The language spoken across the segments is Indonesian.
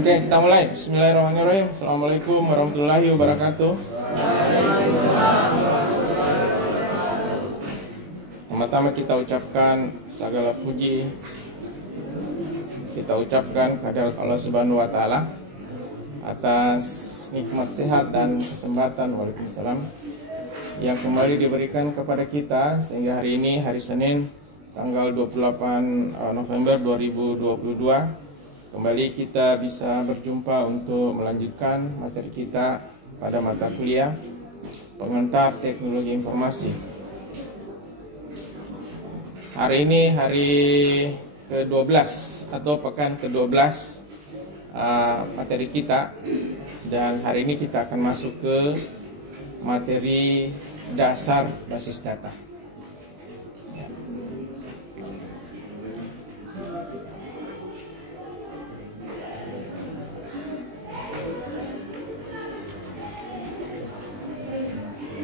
Oke, kita mulai. Bismillahirrahmanirrahim. Assalamualaikum warahmatullahi wabarakatuh. Pertama kita ucapkan segala puji kita ucapkan kehadirat Allah Subhanahu wa taala atas nikmat sehat dan kesempatan Waalaikumsalam yang kembali diberikan kepada kita sehingga hari ini hari Senin tanggal 28 November 2022 kembali kita bisa berjumpa untuk melanjutkan materi kita pada mata kuliah pengantar teknologi informasi. Hari ini hari ke-12 atau pekan ke-12 materi kita, dan hari ini kita akan masuk ke materi dasar basis data.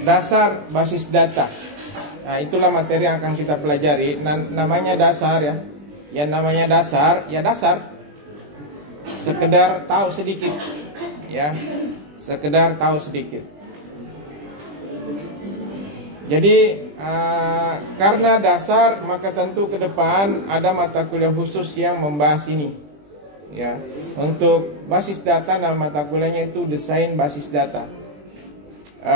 Dasar basis data. Nah, itulah materi yang akan kita pelajari. Namanya dasar ya. Yang namanya dasar, ya dasar. Sekedar tahu sedikit, ya. Sekedar tahu sedikit. Jadi karena dasar, maka tentu ke depan ada mata kuliah khusus yang membahas ini. Ya, untuk basis data, nama mata kuliahnya itu desain basis data. 4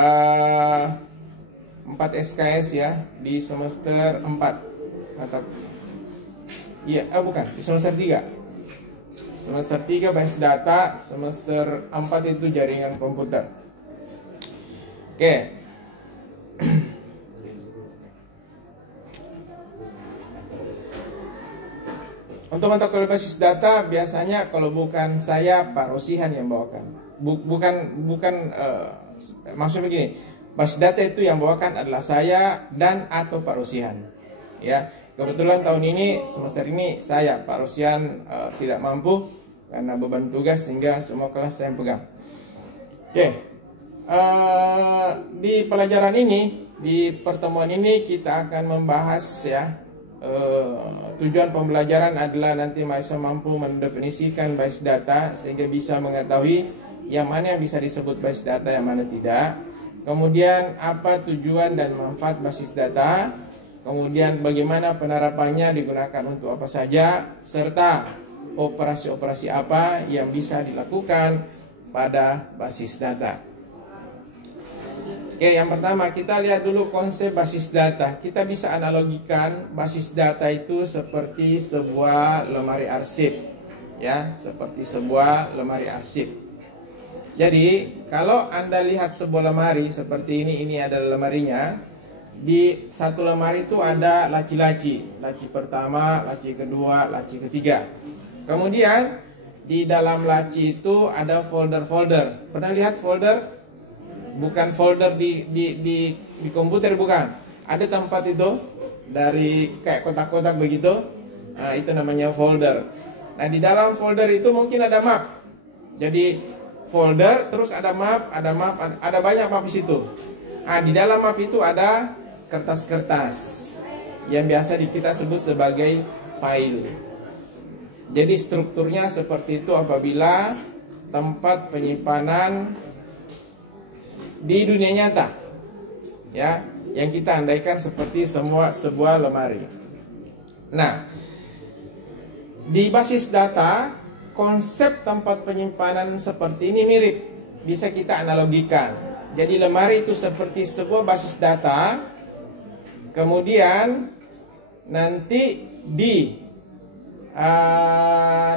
SKS ya di semester 4 atau iya bukan di semester 3. Semester 3 basis data, semester 4 itu jaringan komputer. Oke. Untuk mata kuliah basis data biasanya kalau bukan saya Pak Rosihan yang bawakan. Maksudnya begini, basis data itu yang bawakan adalah saya dan atau Pak Rosihan. Ya, kebetulan tahun ini semester ini saya Pak Rosihan tidak mampu karena beban tugas sehingga semua kelas saya pegang. Oke, di pelajaran ini, di pertemuan ini kita akan membahas ya. Tujuan pembelajaran adalah nanti mahasiswa mampu mendefinisikan basis data sehingga bisa mengetahui yang mana yang bisa disebut basis data, yang mana tidak. Kemudian apa tujuan dan manfaat basis data. Kemudian bagaimana penerapannya, digunakan untuk apa saja, serta operasi-operasi apa yang bisa dilakukan pada basis data. Oke, yang pertama kita lihat dulu konsep basis data. Kita bisa analogikan basis data itu seperti sebuah lemari arsip, ya, seperti sebuah lemari arsip. Jadi kalau Anda lihat sebuah lemari seperti ini adalah lemarinya. Di satu lemari itu ada laci-laci, laci pertama, laci kedua, laci ketiga. Kemudian di dalam laci itu ada folder-folder. Pernah lihat folder? Bukan folder di komputer, bukan. Ada tempat itu dari kayak kotak-kotak begitu. Nah, itu namanya folder. Nah, di dalam folder itu mungkin ada map. Jadi folder, terus ada map, ada banyak map di situ. Nah, di dalam map itu ada kertas-kertas yang biasa kita sebut sebagai file. Jadi strukturnya seperti itu apabila tempat penyimpanan di dunia nyata, ya, yang kita andaikan seperti sebuah lemari. Nah, di basis data konsep tempat penyimpanan seperti ini mirip, bisa kita analogikan. Jadi lemari itu seperti sebuah basis data. Kemudian nanti di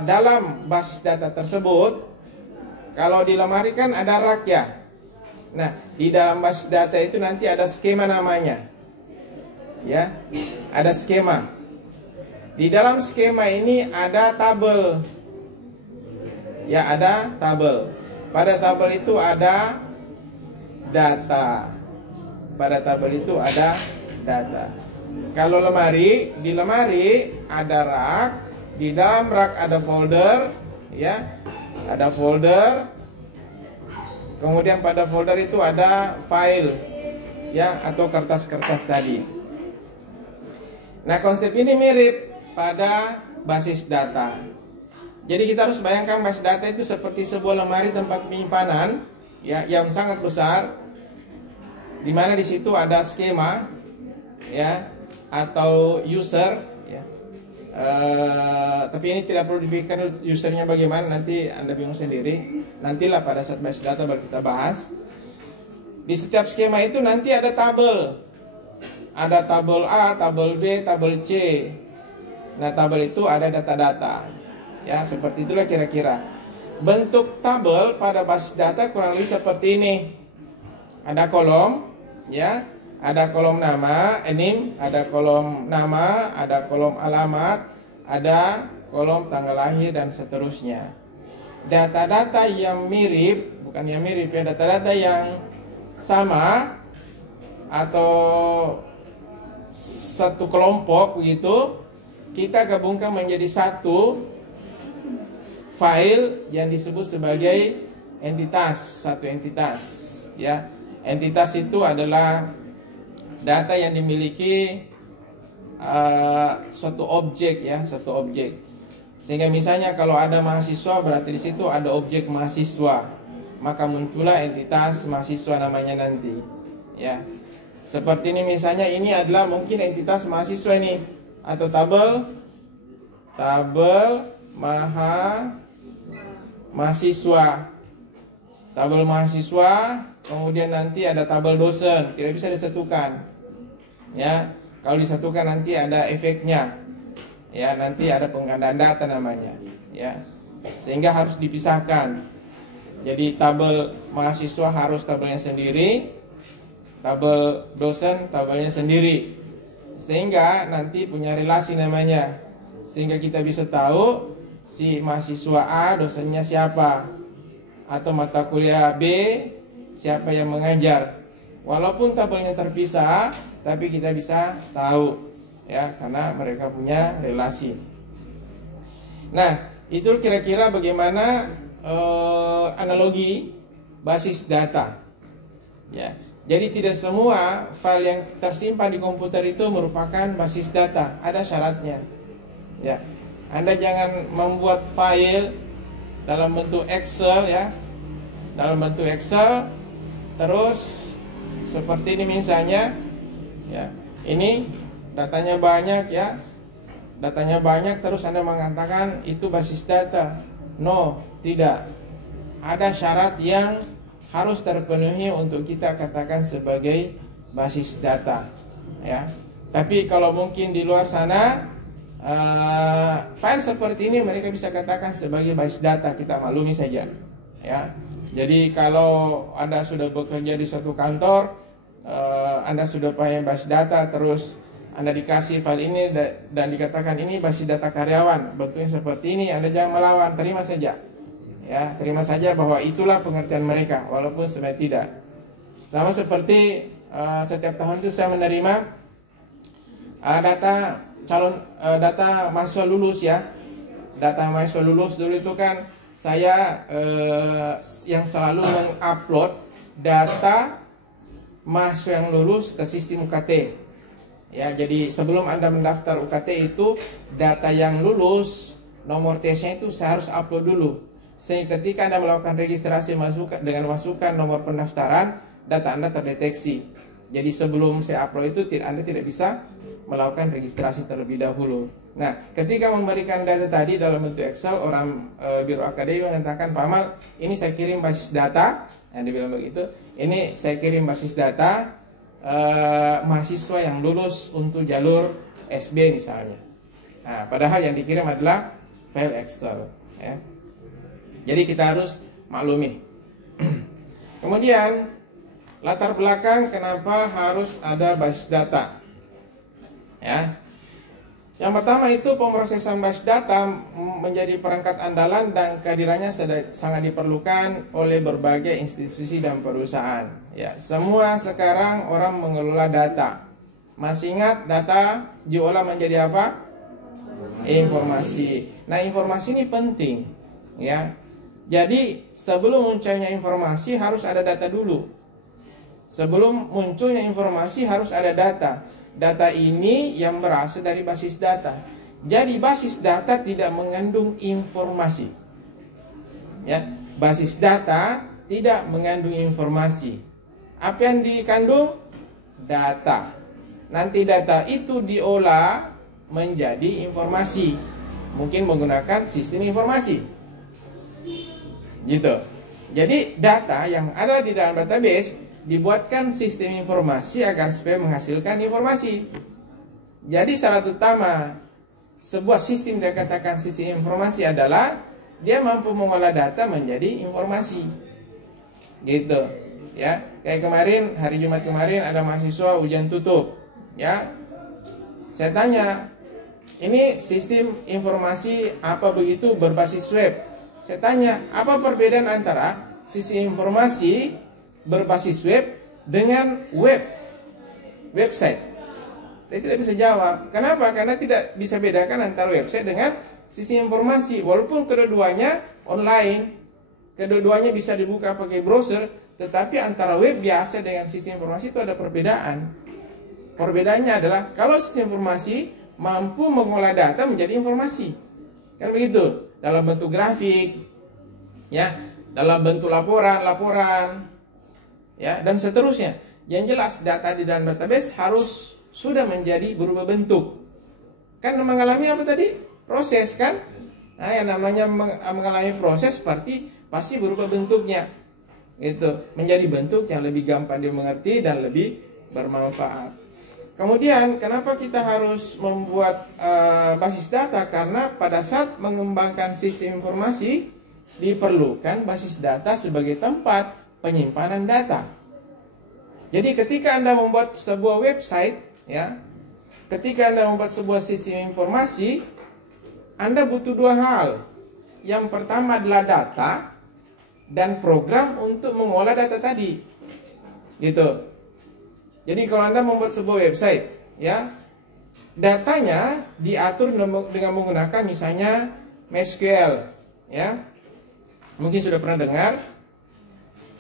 dalam basis data tersebut, kalau di lemari kan ada rak ya. Nah, di dalam basis data itu nanti ada skema namanya. Ya, ada skema. Di dalam skema ini ada tabel. Ya, ada tabel. Pada tabel itu ada data. Pada tabel itu ada data. Kalau lemari, di lemari ada rak, di dalam rak ada folder, ya. Ada folder. Kemudian pada folder itu ada file, ya, atau kertas-kertas tadi. Nah, konsep ini mirip pada basis data. Jadi kita harus bayangkan basis data itu seperti sebuah lemari tempat penyimpanan ya yang sangat besar, di mana di situ ada skema ya atau user ya. Tapi ini tidak perlu dipikirkan usernya bagaimana, nanti Anda bingung sendiri. Nantilah pada saat basis data baru kita bahas. Di setiap skema itu nanti ada tabel. Ada tabel A, tabel B, tabel C. Nah, tabel itu ada data-data. Ya, seperti itulah kira-kira. Bentuk tabel pada basis data kurang lebih seperti ini. Ada kolom, ya. Ada kolom nama, name, ada kolom nama, ada kolom alamat, ada kolom tanggal lahir dan seterusnya. Data-data yang mirip, bukan yang mirip ya, data-data yang sama atau satu kelompok begitu, kita gabungkan menjadi satu file yang disebut sebagai entitas, satu entitas ya. Entitas itu adalah data yang dimiliki suatu objek ya, satu objek. Sehingga misalnya kalau ada mahasiswa berarti di situ ada objek mahasiswa, maka muncullah entitas mahasiswa namanya nanti ya. Seperti ini misalnya, ini adalah mungkin entitas mahasiswa ini, atau tabel mahasiswa, tabel mahasiswa, kemudian nanti ada tabel dosen, tidak bisa disatukan ya. Kalau disatukan nanti ada efeknya ya, nanti ada penggandaan data namanya ya, sehingga harus dipisahkan. Jadi tabel mahasiswa harus tabelnya sendiri, tabel dosen tabelnya sendiri, sehingga nanti punya relasi namanya, sehingga kita bisa tahu si mahasiswa A dosennya siapa, atau mata kuliah B siapa yang mengajar. Walaupun tabelnya terpisah, tapi kita bisa tahu ya, karena mereka punya relasi. Nah, itu kira-kira bagaimana analogi basis data ya. Jadi tidak semua file yang tersimpan di komputer itu merupakan basis data, ada syaratnya ya. Anda jangan membuat file dalam bentuk Excel ya, dalam bentuk Excel terus seperti ini misalnya ya, ini datanya banyak ya, datanya banyak terus Anda mengatakan itu basis data. No, tidak. Ada syarat yang harus terpenuhi untuk kita katakan sebagai basis data ya. Tapi kalau mungkin di luar sana file seperti ini mereka bisa katakan sebagai basis data, kita maklumi saja ya. Jadi kalau Anda sudah bekerja di suatu kantor, Anda sudah punya basis data, terus Anda dikasih file ini dan dikatakan ini basis data karyawan, bentuknya seperti ini, Anda jangan melawan, terima saja ya, terima saja bahwa itulah pengertian mereka, walaupun sebenarnya tidak. Sama seperti setiap tahun itu saya menerima data data mahasiswa lulus ya. Data mahasiswa lulus dulu itu kan saya yang selalu mengupload data mahasiswa yang lulus ke sistem UKT ya. Jadi sebelum Anda mendaftar UKT itu, data yang lulus, nomor tesnya itu saya harus upload dulu, sehingga ketika Anda melakukan registrasi dengan masukkan nomor pendaftaran, data Anda terdeteksi. Jadi sebelum saya upload itu Anda tidak bisa melakukan registrasi terlebih dahulu. Nah, ketika memberikan data tadi dalam bentuk Excel, orang Biro Akademi mengatakan, Pak Amal, ini saya kirim basis data, yang dibilang begitu, ini saya kirim basis data mahasiswa yang lulus untuk jalur SB misalnya. Nah, padahal yang dikirim adalah file Excel ya. Jadi kita harus maklumi. Kemudian latar belakang kenapa harus ada basis data ya. Yang pertama itu pemrosesan basis data menjadi perangkat andalan dan kehadirannya sangat diperlukan oleh berbagai institusi dan perusahaan ya. Semua sekarang orang mengelola data. Masih ingat data diolah menjadi apa? Informasi. Nah, informasi ini penting ya. Jadi sebelum munculnya informasi harus ada data dulu. Sebelum munculnya informasi harus ada data. Data ini yang berasal dari basis data. Jadi basis data tidak mengandung informasi. Ya, basis data tidak mengandung informasi. Apa yang dikandung? Data. Nanti data itu diolah menjadi informasi. Mungkin menggunakan sistem informasi. Gitu. Jadi data yang ada di dalam database dibuatkan sistem informasi agar supaya menghasilkan informasi. Jadi syarat utama sebuah sistem, dia katakan sistem informasi, adalah dia mampu mengolah data menjadi informasi. Gitu. Ya, kayak kemarin, hari Jumat kemarin ada mahasiswa ujian tutup. Ya. Saya tanya, ini sistem informasi apa begitu berbasis web? Saya tanya, apa perbedaan antara sistem informasi berbasis web dengan website? Dia tidak bisa jawab. Kenapa? Karena tidak bisa bedakan antara website dengan sistem informasi. Walaupun kedua-duanya online, kedua-duanya bisa dibuka pakai browser, tetapi antara web biasa dengan sistem informasi itu ada perbedaan. Perbedaannya adalah kalau sistem informasi mampu mengolah data menjadi informasi. Kan begitu? Dalam bentuk grafik, ya, dalam bentuk laporan, ya, dan seterusnya. Yang jelas data di dalam database harus sudah menjadi berubah bentuk. Kan mengalami apa tadi? Proses, kan? Nah, yang namanya mengalami proses pasti berubah bentuknya. Itu menjadi bentuk yang lebih gampang dimengerti dan lebih bermanfaat. Kemudian kenapa kita harus membuat basis data? Karena pada saat mengembangkan sistem informasi diperlukan basis data sebagai tempat penyimpanan data. Jadi ketika Anda membuat sebuah website, ya, ketika Anda membuat sebuah sistem informasi, Anda butuh dua hal. Yang pertama adalah data dan program untuk mengolah data tadi. Gitu. Jadi kalau Anda membuat sebuah website, ya, datanya diatur dengan menggunakan misalnya MySQL, ya. Mungkin sudah pernah dengar.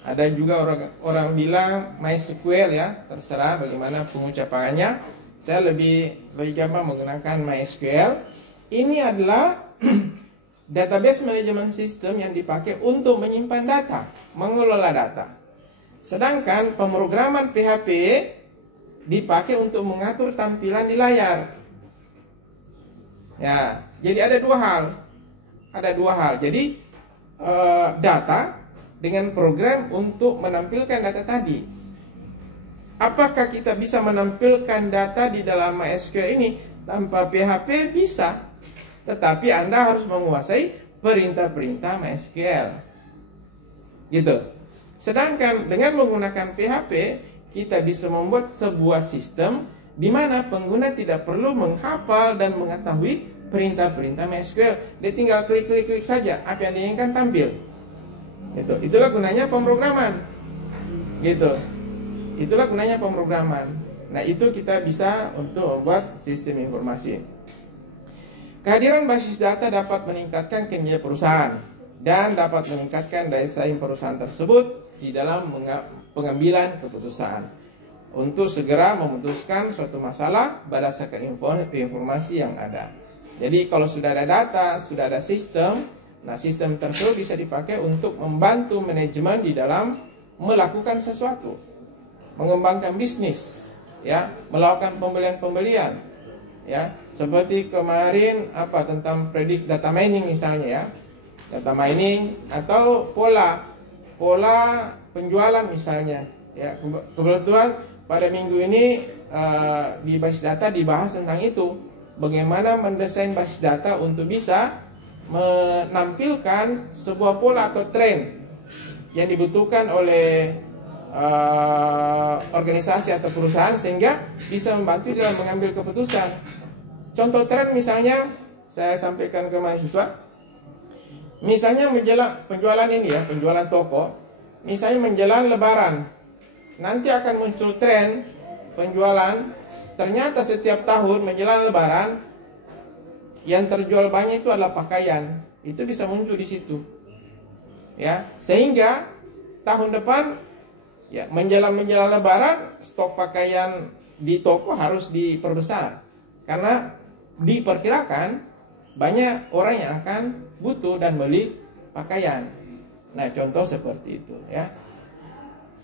Ada juga orang bilang MySQL, ya, terserah bagaimana pengucapannya. Saya lebih gampang menggunakan MySQL. Ini adalah database management system yang dipakai untuk menyimpan data, mengelola data. Sedangkan pemrograman PHP dipakai untuk mengatur tampilan di layar. Ya, jadi ada dua hal. Jadi data dengan program untuk menampilkan data tadi. Apakah kita bisa menampilkan data di dalam MySQL ini tanpa PHP? Bisa. Tetapi Anda harus menguasai perintah-perintah MySQL. Gitu. Sedangkan dengan menggunakan PHP, kita bisa membuat sebuah sistem di mana pengguna tidak perlu menghafal dan mengetahui perintah-perintah MySQL. Dia tinggal klik saja, apa yang diinginkan tampil. Gitu. Itulah gunanya pemrograman. Gitu. Itulah gunanya pemrograman. Nah, itu kita bisa untuk membuat sistem informasi. Kehadiran basis data dapat meningkatkan kinerja perusahaan dan dapat meningkatkan daya saing perusahaan tersebut di dalam pengambilan keputusan untuk segera memutuskan suatu masalah berdasarkan informasi yang ada. Jadi kalau sudah ada data, sudah ada sistem, nah sistem tersebut bisa dipakai untuk membantu manajemen di dalam melakukan sesuatu, mengembangkan bisnis, ya, melakukan pembelian, ya, seperti kemarin tentang prediksi data mining misalnya, ya, data mining atau pola penjualan misalnya, ya. Kebetulan pada minggu ini di basis data dibahas tentang itu, bagaimana mendesain basis data untuk bisa menampilkan sebuah pola atau tren yang dibutuhkan oleh organisasi atau perusahaan sehingga bisa membantu dalam mengambil keputusan. Contoh tren misalnya saya sampaikan ke mahasiswa. Misalnya menjelang penjualan ini, ya, penjualan toko, misalnya menjelang lebaran, nanti akan muncul tren penjualan. Ternyata setiap tahun menjelang lebaran yang terjual banyak itu adalah pakaian. Itu bisa muncul di situ, ya, sehingga tahun depan, ya, menjelang lebaran stok pakaian di toko harus diperbesar karena diperkirakan banyak orang yang akan butuh dan beli pakaian. Nah, contoh seperti itu ya.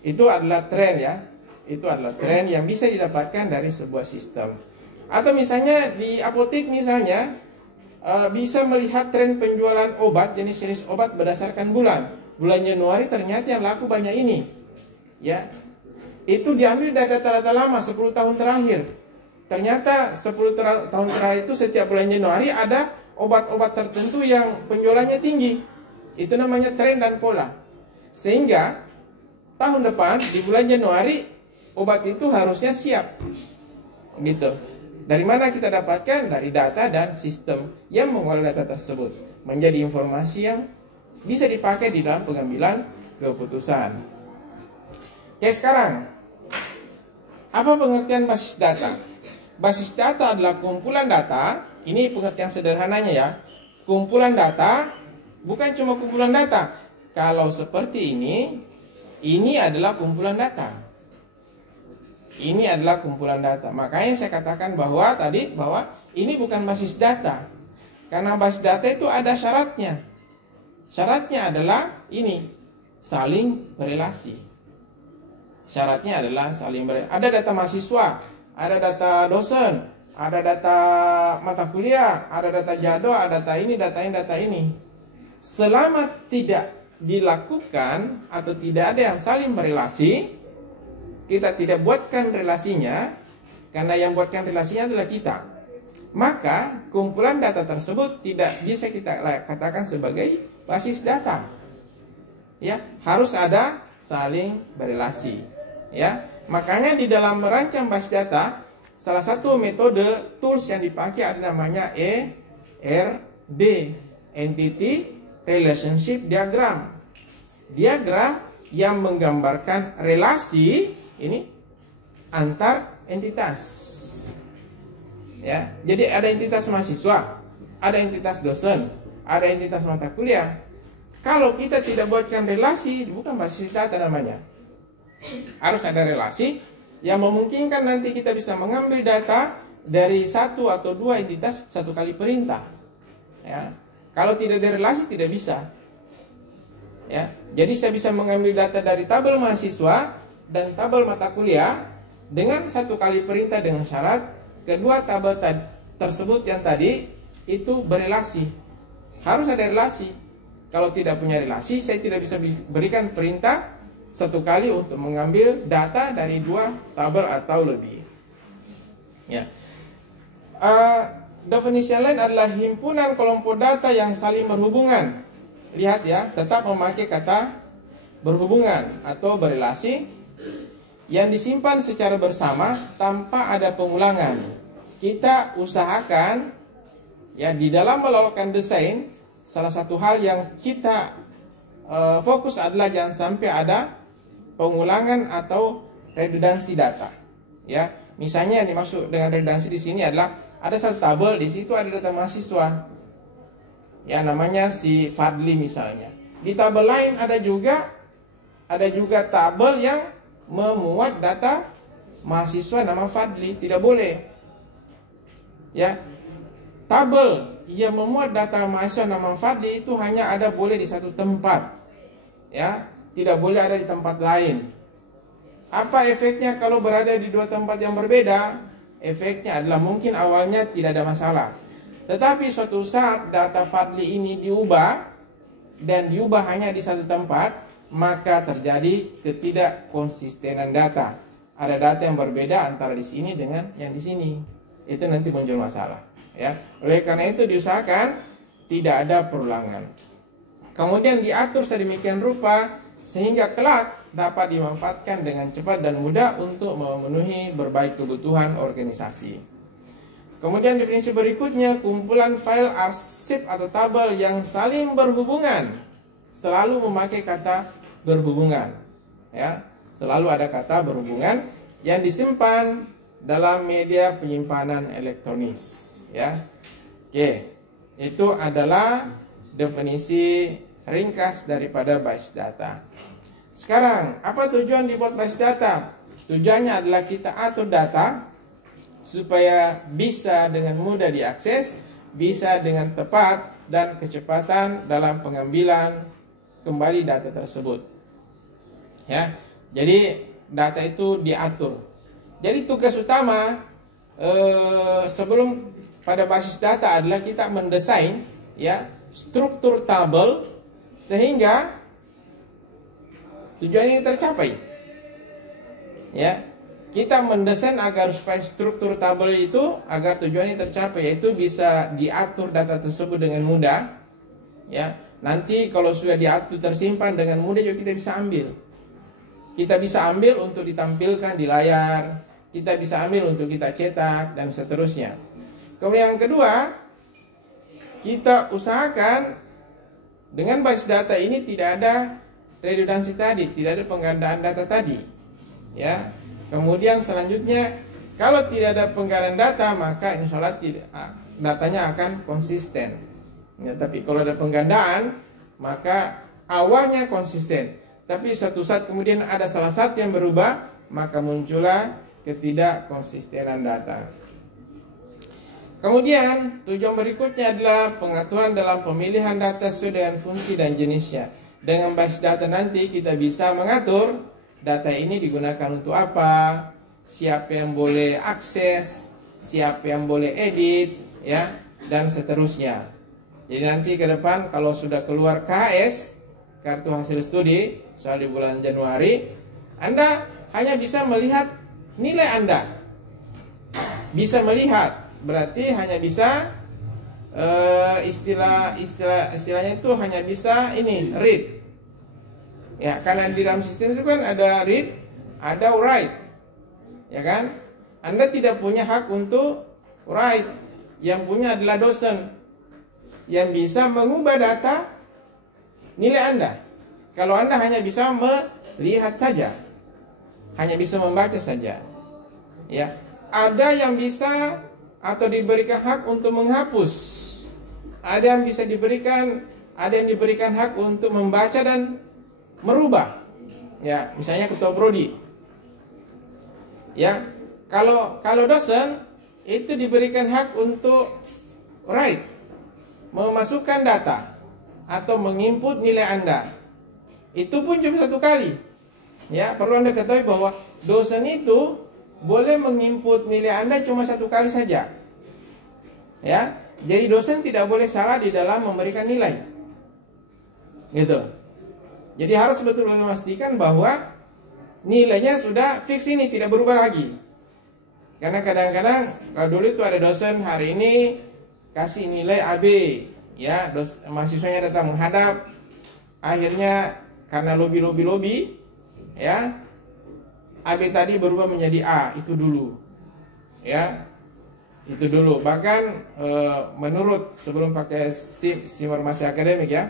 Itu adalah tren ya. Itu adalah tren yang bisa didapatkan dari sebuah sistem. Atau misalnya di apotek misalnya bisa melihat tren penjualan obat, jenis-jenis obat berdasarkan bulan. Bulan Januari ternyata yang laku banyak ini. Ya. Itu diambil dari data-data lama 10 tahun terakhir. Ternyata 10 tahun terakhir itu setiap bulan Januari ada obat-obat tertentu yang penjualannya tinggi. Itu namanya tren dan pola. Sehingga tahun depan di bulan Januari obat itu harusnya siap. Gitu. Dari mana kita dapatkan? Dari data dan sistem yang mengolah data tersebut. Menjadi informasi yang bisa dipakai di dalam pengambilan keputusan. Ya, sekarang apa pengertian basis data? Basis data adalah kumpulan data. Ini pengertian sederhananya ya. Kumpulan data bukan cuma kumpulan data. Kalau seperti ini adalah kumpulan data. Ini adalah kumpulan data. Makanya saya katakan bahwa ini bukan basis data. Karena basis data itu ada syaratnya. Syaratnya adalah ini, saling berelasi. Syaratnya adalah saling berelasi. Ada data mahasiswa, ada data dosen, ada data mata kuliah, ada data jadwal, ada data ini, data ini, data ini. Selama tidak dilakukan atau tidak ada yang saling berelasi, kita tidak buatkan relasinya, karena yang buatkan relasinya adalah kita. Maka kumpulan data tersebut tidak bisa kita katakan sebagai basis data. Ya, harus ada saling berelasi. Ya, makanya di dalam merancang basis data, salah satu metode tools yang dipakai ada namanya ERD, Entity Relationship Diagram. Diagram yang menggambarkan relasi ini antar entitas. Ya, jadi ada entitas mahasiswa, ada entitas dosen, ada entitas mata kuliah. Kalau kita tidak buatkan relasi, bukan basis data namanya. Harus ada relasi yang memungkinkan nanti kita bisa mengambil data dari satu atau dua entitas satu kali perintah. Ya, kalau tidak ada relasi tidak bisa. Ya, jadi saya bisa mengambil data dari tabel mahasiswa dan tabel mata kuliah dengan satu kali perintah dengan syarat kedua tabel tersebut yang tadi itu berelasi. Harus ada relasi. Kalau tidak punya relasi, saya tidak bisa berikan perintah satu kali untuk mengambil data dari dua tabel atau lebih. Ya. Definisi lain adalah himpunan kelompok data yang saling berhubungan. Lihat ya, tetap memakai kata berhubungan atau berelasi yang disimpan secara bersama tanpa ada pengulangan. Kita usahakan ya di dalam melakukan desain, salah satu hal yang kita fokus adalah jangan sampai ada pengulangan atau redundansi data. Ya, misalnya yang dimaksud dengan redundansi di sini adalah ada satu tabel, di situ ada data mahasiswa. Ya, namanya si Fadli misalnya. Di tabel lain ada juga tabel yang memuat data mahasiswa nama Fadli. Tidak boleh. Ya, tabel yang memuat data mahasiswa nama Fadli itu hanya ada boleh di satu tempat. Ya, tidak boleh ada di tempat lain. Apa efeknya kalau berada di dua tempat yang berbeda? Efeknya adalah mungkin awalnya tidak ada masalah, tetapi suatu saat data Fadli ini diubah dan diubah hanya di satu tempat, maka terjadi ketidakkonsistenan data. Ada data yang berbeda antara di sini dengan yang di sini. Itu nanti muncul masalah. Ya, oleh karena itu diusahakan tidak ada perulangan. Kemudian diatur sedemikian rupa sehingga kelak dapat dimanfaatkan dengan cepat dan mudah untuk memenuhi berbagai kebutuhan organisasi. Kemudian definisi berikutnya, kumpulan file arsip atau tabel yang saling berhubungan. Selalu memakai kata berhubungan. Ya, selalu ada kata berhubungan yang disimpan dalam media penyimpanan elektronis. Ya, oke, itu adalah definisi ringkas daripada basis data. Sekarang, apa tujuan dibuat basis data? Tujuannya adalah kita atur data supaya bisa dengan mudah diakses, bisa dengan tepat dan kecepatan dalam pengambilan kembali data tersebut. Ya, jadi data itu diatur. Jadi tugas utama sebelum pada basis data adalah kita mendesain ya struktur tabel sehingga tujuan ini tercapai. Ya, kita mendesain agar supaya struktur tabel itu agar tujuan ini tercapai, yaitu bisa diatur data tersebut dengan mudah. Ya, nanti kalau sudah diatur tersimpan dengan mudah juga kita bisa ambil. Kita bisa ambil untuk ditampilkan di layar, kita bisa ambil untuk kita cetak dan seterusnya. Kemudian yang kedua, kita usahakan dengan basis data ini tidak ada redundansi tadi, tidak ada penggandaan data tadi. Ya, kemudian selanjutnya kalau tidak ada penggandaan data maka insya Allah datanya akan konsisten. Ya, tapi kalau ada penggandaan maka awalnya konsisten, tapi suatu saat kemudian ada salah satu yang berubah maka muncullah ketidakkonsistenan data. Kemudian tujuan berikutnya adalah pengaturan dalam pemilihan data sesuai dengan fungsi dan jenisnya. Dengan basis data nanti kita bisa mengatur data ini digunakan untuk apa, siapa yang boleh akses, siapa yang boleh edit, ya, dan seterusnya. Jadi nanti ke depan kalau sudah keluar KHS, kartu hasil studi, soal di bulan Januari, Anda hanya bisa melihat nilai Anda. Bisa melihat, berarti hanya bisa istilahnya itu hanya bisa ini read. Ya, karena di dalam sistem itu kan ada read, ada write. Ya kan? Anda tidak punya hak untuk write. Yang punya adalah dosen yang bisa mengubah data nilai Anda. Kalau Anda hanya bisa melihat saja, hanya bisa membaca saja. Ya, ada yang bisa atau diberikan hak untuk menghapus. Ada yang bisa diberikan, ada yang diberikan hak untuk membaca dan merubah. Ya, misalnya ketua prodi. Ya, kalau dosen itu diberikan hak untuk write, memasukkan data atau menginput nilai Anda. Itu pun cuma satu kali. Ya, perlu Anda ketahui bahwa dosen itu boleh menginput nilai Anda cuma satu kali saja. Ya, jadi dosen tidak boleh salah di dalam memberikan nilai. Gitu. Jadi harus betul-betul memastikan bahwa nilainya sudah fix ini, tidak berubah lagi. Karena kadang-kadang kalau dulu itu ada dosen hari ini kasih nilai AB, ya, mahasiswanya datang menghadap, akhirnya karena lobby, ya, AB tadi berubah menjadi A, itu dulu, ya, itu dulu. Bahkan menurut sebelum pakai informasi akademik, ya,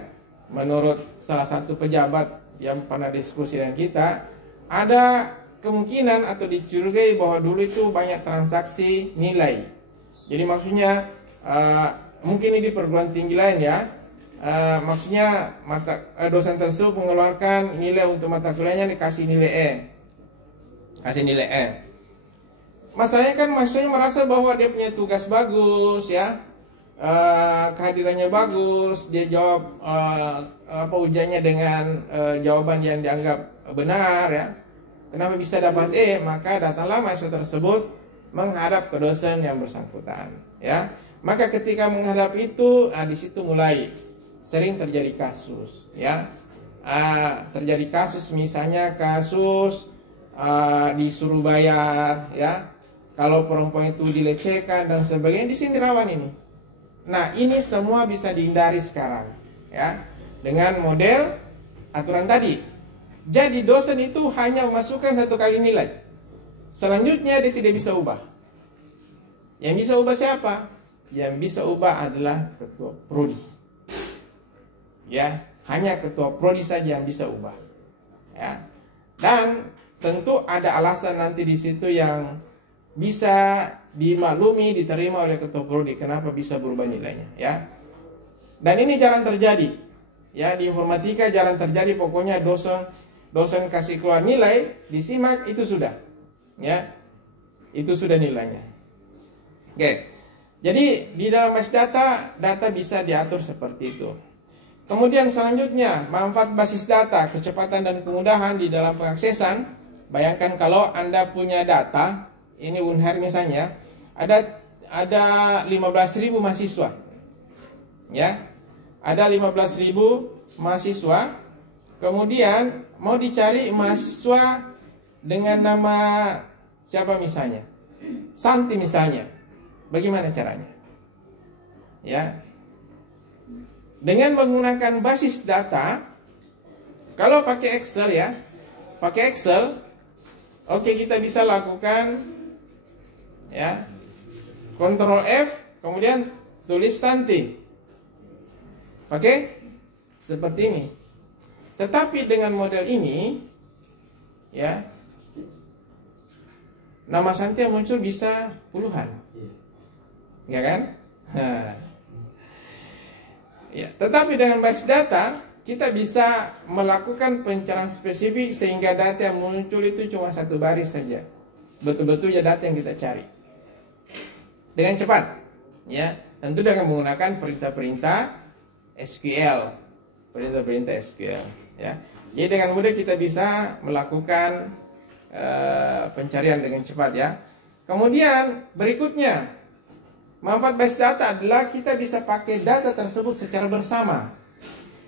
menurut salah satu pejabat yang pernah diskusi dengan kita, ada kemungkinan atau dicurigai bahwa dulu itu banyak transaksi nilai. Jadi maksudnya mungkin ini di perguruan tinggi lain, ya. Maksudnya dosen tersebut mengeluarkan nilai untuk mata kuliahnya dikasih nilai E. Kasih nilai E. Masalahnya kan mahasiswanya merasa bahwa dia punya tugas bagus, ya. Kehadirannya bagus, dia jawab ujiannya dengan jawaban yang dianggap benar, ya. Kenapa bisa dapat E? Maka datanglah mahasiswa tersebut menghadap ke dosen yang bersangkutan, ya. Maka ketika menghadap itu, di situ mulai sering terjadi kasus, ya. Terjadi kasus, misalnya kasus disuruh bayar, ya. Kalau perempuan itu dilecehkan dan sebagainya, di sini rawan ini. Nah, ini semua bisa dihindari sekarang, ya, dengan model aturan tadi. Jadi dosen itu hanya memasukkan satu kali nilai. Selanjutnya dia tidak bisa ubah. Yang bisa ubah siapa? Yang bisa ubah adalah ketua prodi. Ya, hanya ketua prodi saja yang bisa ubah. Ya. Dan tentu ada alasan nanti di situ yang bisa dimaklumi, diterima oleh ketua prodi kenapa bisa berubah nilainya, ya. Dan ini jarang terjadi, ya, di informatika jarang terjadi. Pokoknya dosen kasih keluar nilai, disimak, itu sudah, ya, itu sudah nilainya. Oke. Jadi di dalam basis data, data bisa diatur seperti itu. Kemudian selanjutnya, manfaat basis data, kecepatan dan kemudahan di dalam pengaksesan. Bayangkan kalau Anda punya data, ini Unhair misalnya, ada 15.000 mahasiswa. Ya. Ada 15.000 mahasiswa. Kemudian mau dicari mahasiswa dengan nama siapa misalnya? Santi misalnya. Bagaimana caranya? Ya. Dengan menggunakan basis data, kalau pakai Excel ya, pakai Excel, oke, kita bisa lakukan ya, Ctrl F, kemudian tulis Santi. Oke? Seperti ini. Tetapi dengan model ini ya, nama Santi yang muncul bisa puluhan. Ya kan? Ya, tetapi dengan basis data kita bisa melakukan pencarian spesifik sehingga data yang muncul itu cuma satu baris saja. Betul-betul ya data yang kita cari. Dengan cepat. Ya, tentu dengan menggunakan perintah-perintah SQL. Perintah-perintah SQL, ya. Jadi dengan mudah kita bisa melakukan pencarian dengan cepat ya. Kemudian berikutnya, manfaat basis data adalah kita bisa pakai data tersebut secara bersama.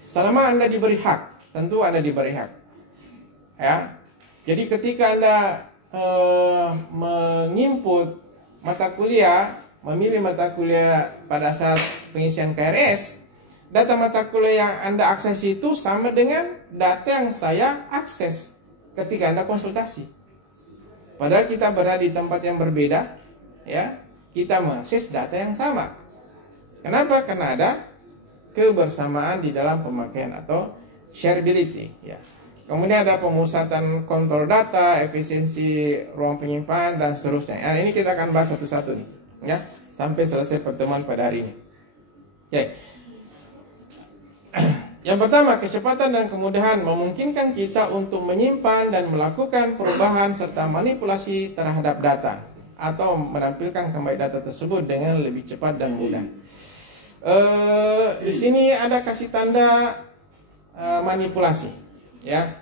Selama Anda diberi hak, tentu Anda diberi hak. Ya. Jadi ketika Anda menginput mata kuliah, memilih mata kuliah pada saat pengisian KRS, data mata kuliah yang Anda akses itu sama dengan data yang saya akses ketika Anda konsultasi. Padahal kita berada di tempat yang berbeda, ya. Kita mengakses data yang sama. Kenapa? Karena ada kebersamaan di dalam pemakaian atau shareability. Ya. Kemudian ada pemusatan kontrol data, efisiensi ruang penyimpanan dan seterusnya. Nah, ini kita akan bahas satu-satu nih, ya, sampai selesai pertemuan pada hari ini. Oke. Yang pertama, kecepatan dan kemudahan memungkinkan kita untuk menyimpan dan melakukan perubahan serta manipulasi terhadap data, atau menampilkan kembali data tersebut dengan lebih cepat dan mudah. Di sini ada kasih tanda manipulasi, ya,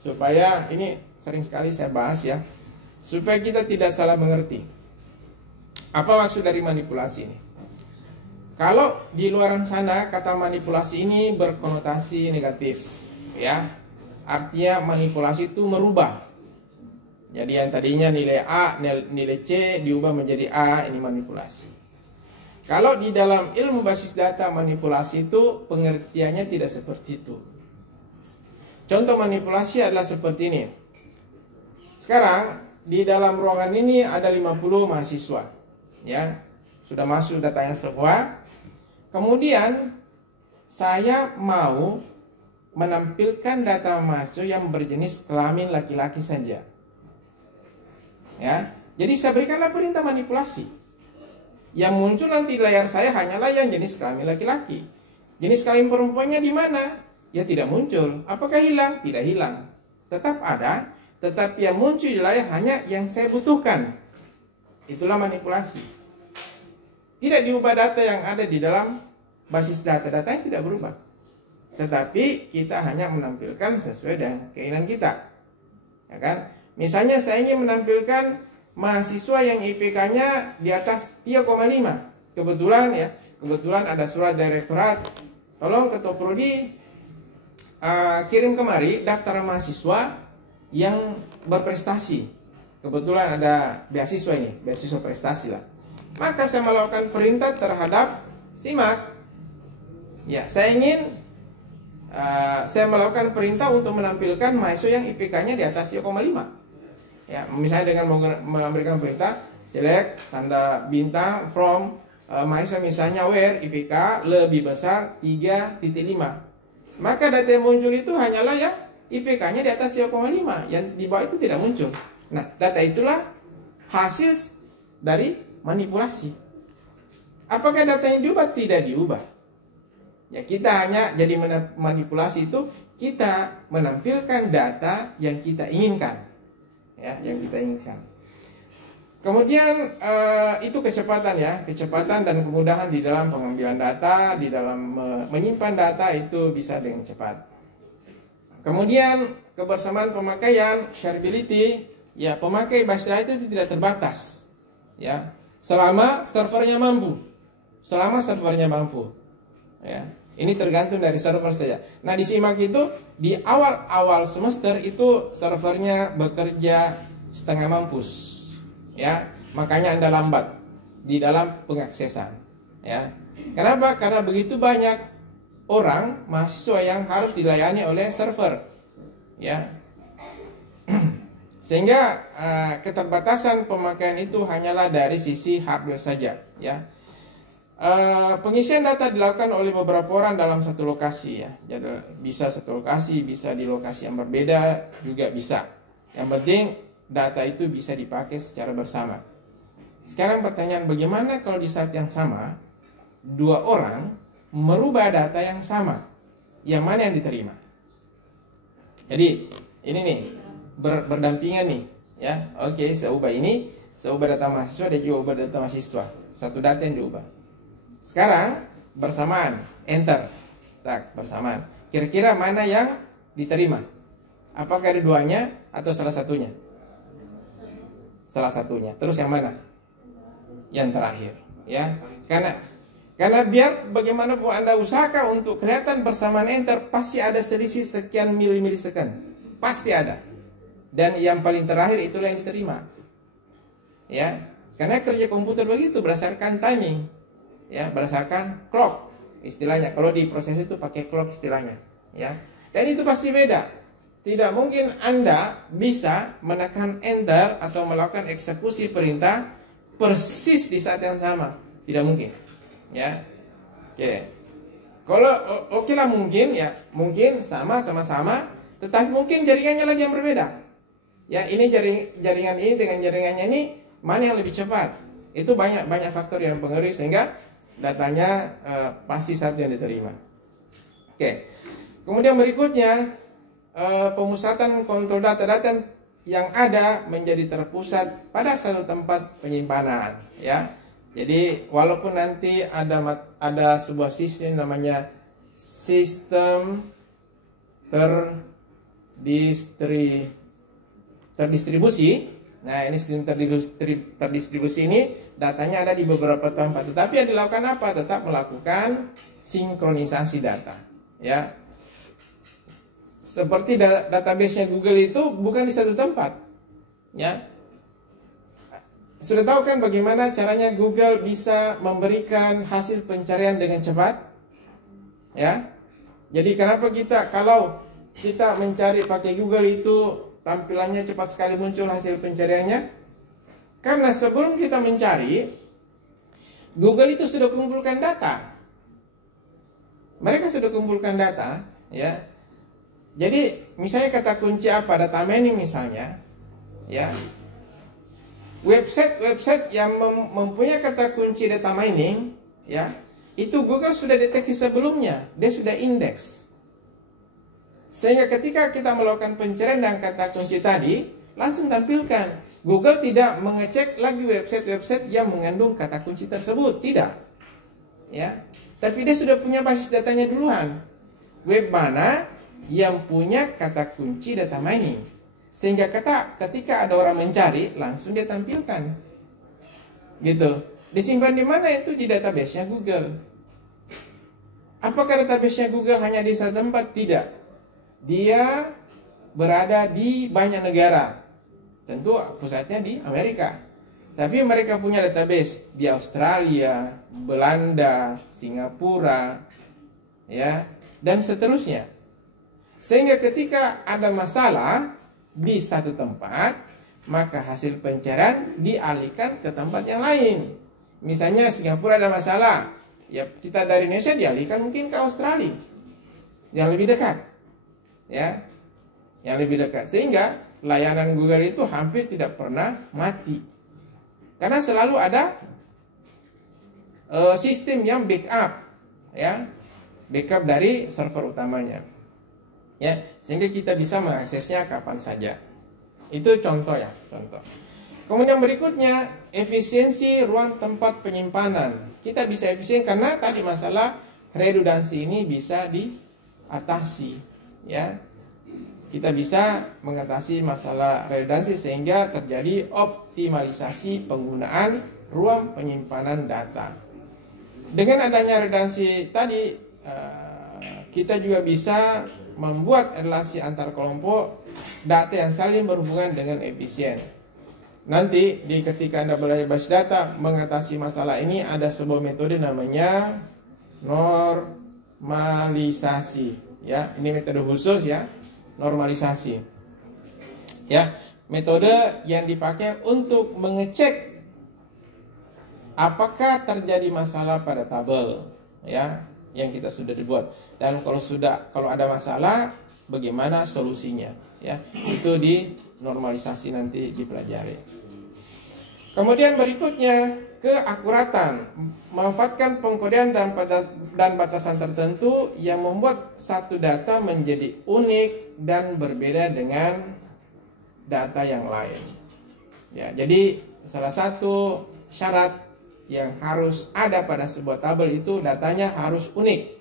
supaya ini sering sekali saya bahas ya, supaya kita tidak salah mengerti. Apa maksud dari manipulasi ini? Kalau di luar sana kata manipulasi ini berkonotasi negatif, ya, artinya manipulasi itu merubah. Jadi yang tadinya nilai A, nilai C diubah menjadi A, ini manipulasi. Kalau di dalam ilmu basis data, manipulasi itu pengertiannya tidak seperti itu. Contoh manipulasi adalah seperti ini. Sekarang di dalam ruangan ini ada 50 mahasiswa, ya, sudah masuk datanya semua. Kemudian saya mau menampilkan data mahasiswa yang berjenis kelamin laki-laki saja. Ya, jadi saya berikanlah perintah manipulasi. Yang muncul nanti di layar saya hanyalah yang jenis kelamin laki-laki. Jenis kelamin perempuannya di mana? Ya tidak muncul. Apakah hilang? Tidak hilang. Tetap ada, tetapi yang muncul di layar hanya yang saya butuhkan. Itulah manipulasi. Tidak diubah data yang ada di dalam basis data. Datanya tidak berubah. Tetapi kita hanya menampilkan sesuai dengan keinginan kita. Ya kan? Misalnya saya ingin menampilkan mahasiswa yang IPK-nya di atas 3,5. Kebetulan ya, kebetulan ada surat direktorat, tolong Ketua Prodi kirim kemari daftar mahasiswa yang berprestasi. Kebetulan ada beasiswa ini, beasiswa prestasi lah. Maka saya melakukan perintah terhadap simak. Ya, saya ingin saya melakukan perintah untuk menampilkan mahasiswa yang IPK-nya di atas 3,5. Ya, misalnya dengan memberikan perintah select tanda bintang from mahasiswa misalnya where IPK lebih besar 3,5. Maka data yang muncul itu hanyalah yang IPK-nya di atas 3,5, yang di bawah itu tidak muncul. Nah, data itulah hasil dari manipulasi. Apakah datanya diubah? Tidak diubah. Ya, kita hanya jadi manipulasi itu kita menampilkan data yang kita inginkan. Ya, yang kita inginkan. Kemudian itu kecepatan ya, kecepatan dan kemudahan di dalam pengambilan data, di dalam menyimpan data itu bisa dengan cepat. Kemudian kebersamaan pemakaian, shareability, ya pemakai basis data itu tidak terbatas, ya selama servernya mampu, ya ini tergantung dari server saja. Nah disimak itu di awal semester itu servernya bekerja setengah mampus. Ya, makanya Anda lambat di dalam pengaksesan. Ya, kenapa? Karena begitu banyak orang mahasiswa yang harus dilayani oleh server. Ya, sehingga keterbatasan pemakaian itu hanyalah dari sisi hardware saja. Ya, pengisian data dilakukan oleh beberapa orang dalam satu lokasi. Ya, jadi bisa satu lokasi, bisa di lokasi yang berbeda juga bisa. Yang penting data itu bisa dipakai secara bersama. Sekarang pertanyaan, bagaimana kalau di saat yang sama dua orang merubah data yang sama? Yang mana yang diterima? Jadi ini nih berdampingan nih, ya. Oke, saya ubah ini, saya ubah data mahasiswa dan juga ubah data mahasiswa. Satu data yang diubah. Sekarang bersamaan, enter, tak bersamaan. Kira-kira mana yang diterima? Apakah ada duanya atau salah satunya? Salah satunya. Terus yang mana? Yang terakhir, ya. Karena biar bagaimanapun Anda usahakan untuk kelihatan bersamaan enter, pasti ada selisih sekian milisekund. Pasti ada. Dan yang paling terakhir itulah yang diterima. Ya. Karena kerja komputer begitu berdasarkan timing. Ya, berdasarkan clock istilahnya. Kalau di proses itu pakai clock istilahnya, ya. Dan itu pasti beda. Tidak mungkin Anda bisa menekan enter atau melakukan eksekusi perintah persis di saat yang sama. Tidak mungkin. Ya. Oke. Kalau oke lah mungkin ya, mungkin sama-sama, tetapi mungkin jaringannya lagi yang berbeda. Ya, ini jaringan ini dengan jaringannya ini mana yang lebih cepat? Itu banyak faktor yang mempengaruhi sehingga datanya pasti satu yang diterima. Oke. Kemudian berikutnya pemusatan kontrol data-data yang ada menjadi terpusat pada satu tempat penyimpanan, ya. Jadi walaupun nanti ada sebuah sistem namanya sistem terdistribusi. Nah, ini sistem terdistribusi ini datanya ada di beberapa tempat. Tetapi yang dilakukan apa? Tetap melakukan sinkronisasi data, ya. Seperti database-nya Google itu bukan di satu tempat, ya. Sudah tahu kan bagaimana caranya Google bisa memberikan hasil pencarian dengan cepat, ya. Jadi kenapa kalau kita mencari pakai Google itu tampilannya cepat sekali muncul hasil pencariannya? Karena sebelum kita mencari, Google itu sudah kumpulkan data. Mereka sudah kumpulkan data, ya. Jadi misalnya kata kunci apa, data mining misalnya, ya. Website yang mempunyai kata kunci data mining, ya, itu Google sudah deteksi sebelumnya, dia sudah indeks. Sehingga ketika kita melakukan pencarian dengan kata kunci tadi, langsung tampilkan. Google tidak mengecek lagi website yang mengandung kata kunci tersebut, tidak, ya. Tapi dia sudah punya basis datanya duluan. Web mana yang punya kata kunci data mining, sehingga ketika ada orang mencari langsung dia tampilkan, gitu. Disimpan di mana itu? Di database-nya Google. Apakah database-nya Google hanya di satu tempat? Tidak. Dia berada di banyak negara. Tentu pusatnya di Amerika. Tapi mereka punya database di Australia, Belanda, Singapura, ya, dan seterusnya. Sehingga ketika ada masalah di satu tempat, maka hasil pencarian dialihkan ke tempat yang lain. Misalnya Singapura ada masalah, ya kita dari Indonesia dialihkan mungkin ke Australia yang lebih dekat, ya, yang lebih dekat. Sehingga layanan Google itu hampir tidak pernah mati, karena selalu ada sistem yang backup, ya, backup dari server utamanya. Ya, sehingga kita bisa mengaksesnya kapan saja. Itu contoh ya, contoh. Kemudian berikutnya, efisiensi ruang tempat penyimpanan. Kita bisa efisien karena tadi masalah redundansi ini bisa diatasi, ya. Kita bisa mengatasi masalah redundansi sehingga terjadi optimalisasi penggunaan ruang penyimpanan data. Dengan adanya redundansi tadi, kita juga bisa membuat relasi antar kelompok data yang saling berhubungan dengan efisien. Nanti ketika Anda belajar basis data mengatasi masalah ini ada sebuah metode namanya normalisasi, ya. Ini metode khusus, ya, normalisasi. Ya, metode yang dipakai untuk mengecek apakah terjadi masalah pada tabel, ya, yang kita sudah dibuat. Dan kalau ada masalah, bagaimana solusinya, ya. Itu di normalisasi nanti dipelajari. Kemudian berikutnya, keakuratan, memanfaatkan pengkodean dan batasan tertentu yang membuat satu data menjadi unik dan berbeda dengan data yang lain. Ya, jadi salah satu syarat yang harus ada pada sebuah tabel itu datanya harus unik.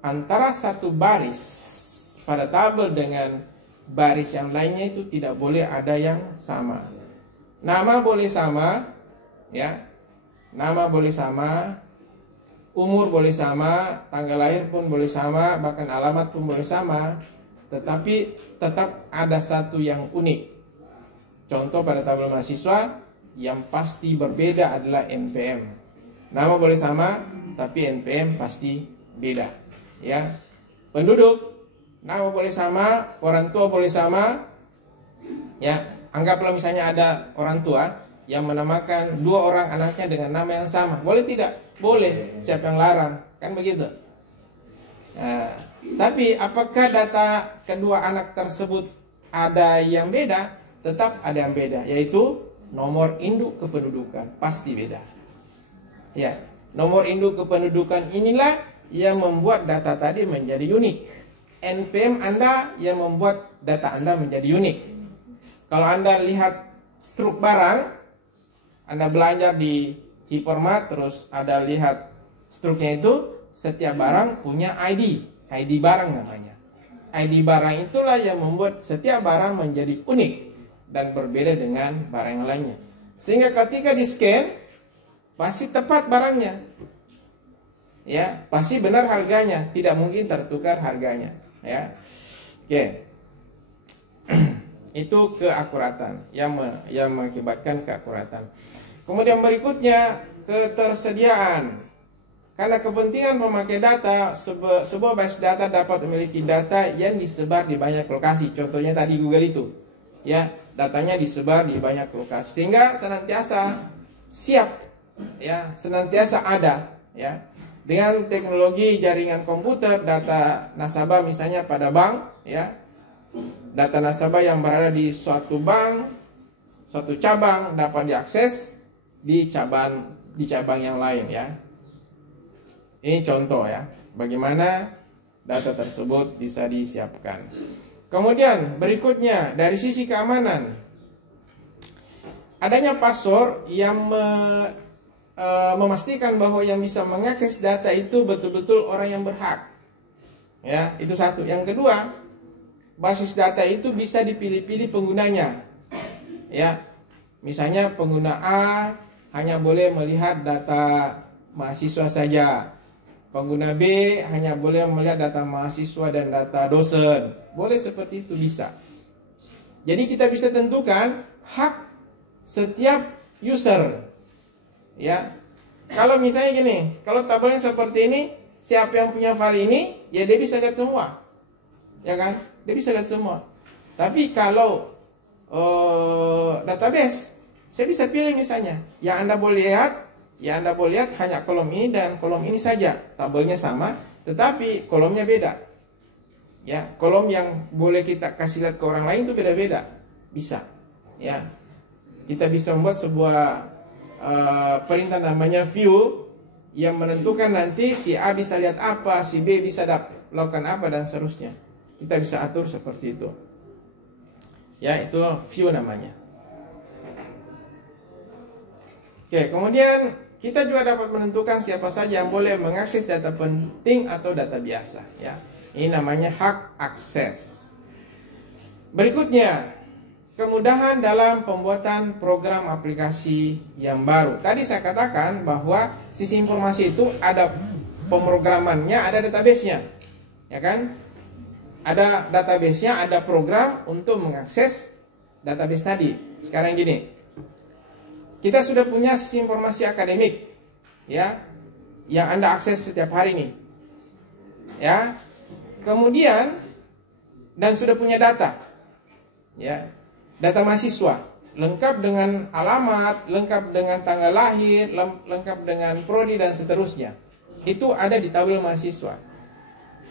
Antara satu baris pada tabel dengan baris yang lainnya itu tidak boleh ada yang sama. Nama boleh sama, ya. Nama boleh sama, umur boleh sama, tanggal lahir pun boleh sama, bahkan alamat pun boleh sama, tetapi tetap ada satu yang unik. Contoh pada tabel mahasiswa yang pasti berbeda adalah NPM. Nama boleh sama, tapi NPM pasti beda, ya. Penduduk, nama boleh sama, orang tua boleh sama, ya. Anggaplah misalnya ada orang tua yang menamakan dua orang anaknya dengan nama yang sama. Boleh tidak? Boleh. Siapa yang larang? Kan begitu. Nah, tapi apakah data kedua anak tersebut ada yang beda? Tetap ada yang beda, yaitu nomor induk kependudukan. Pasti beda. Ya, nomor induk kependudukan inilah yang membuat data tadi menjadi unik. NPM Anda yang membuat data Anda menjadi unik. Kalau Anda lihat struk barang, Anda belanja di Hypermart, terus Anda lihat struknya itu, setiap barang punya ID barang namanya. ID barang itulah yang membuat setiap barang menjadi unik dan berbeda dengan barang yang lainnya. Sehingga ketika di scan, pasti tepat barangnya, ya, pasti benar harganya, tidak mungkin tertukar harganya, ya. Oke. Itu keakuratan yang mengakibatkan keakuratan. Kemudian berikutnya, ketersediaan. Karena kepentingan memakai data, sebuah basis data dapat memiliki data yang disebar di banyak lokasi. Contohnya tadi Google itu, ya, datanya disebar di banyak lokasi sehingga senantiasa siap, ya, senantiasa ada, ya. Dengan teknologi jaringan komputer, data nasabah misalnya pada bank, ya, data nasabah yang berada di suatu bank, suatu cabang dapat diakses di cabang yang lain, ya. Ini contoh, ya, bagaimana data tersebut bisa disiapkan. Kemudian berikutnya, dari sisi keamanan, adanya password yang memastikan bahwa yang bisa mengakses data itu betul-betul orang yang berhak, ya. Itu satu. Yang kedua, basis data itu bisa dipilih-pilih penggunanya, ya. Misalnya pengguna A hanya boleh melihat data mahasiswa saja, pengguna B hanya boleh melihat data mahasiswa dan data dosen. Boleh seperti itu, bisa. Jadi kita bisa tentukan hak setiap user, ya. Kalau misalnya gini, kalau tabelnya seperti ini, siapa yang punya file ini, ya dia bisa lihat semua, ya kan? Dia bisa lihat semua. Tapi kalau database, saya bisa pilih misalnya, yang Anda boleh lihat hanya kolom ini dan kolom ini saja. Tabelnya sama, tetapi kolomnya beda. Ya, kolom yang boleh kita kasih lihat ke orang lain itu beda-beda. Bisa, ya. Kita bisa membuat sebuah perintah namanya view yang menentukan nanti si A bisa lihat apa, si B bisa lakukan apa dan seterusnya. Kita bisa atur seperti itu. Ya, itu view namanya. Oke, kemudian kita juga dapat menentukan siapa saja yang boleh mengakses data penting atau data biasa. Ya, ini namanya hak akses. Berikutnya, kemudahan dalam pembuatan program aplikasi yang baru. Tadi saya katakan bahwa sisi informasi itu ada pemrogramannya, ada database-nya, ya kan? Ada database-nya, ada program untuk mengakses database tadi. Sekarang gini, kita sudah punya sisi informasi akademik, ya, yang Anda akses setiap hari ini, ya. Kemudian dan sudah punya data, ya, data mahasiswa, lengkap dengan alamat, lengkap dengan tanggal lahir, lengkap dengan prodi dan seterusnya. Itu ada di tabel mahasiswa.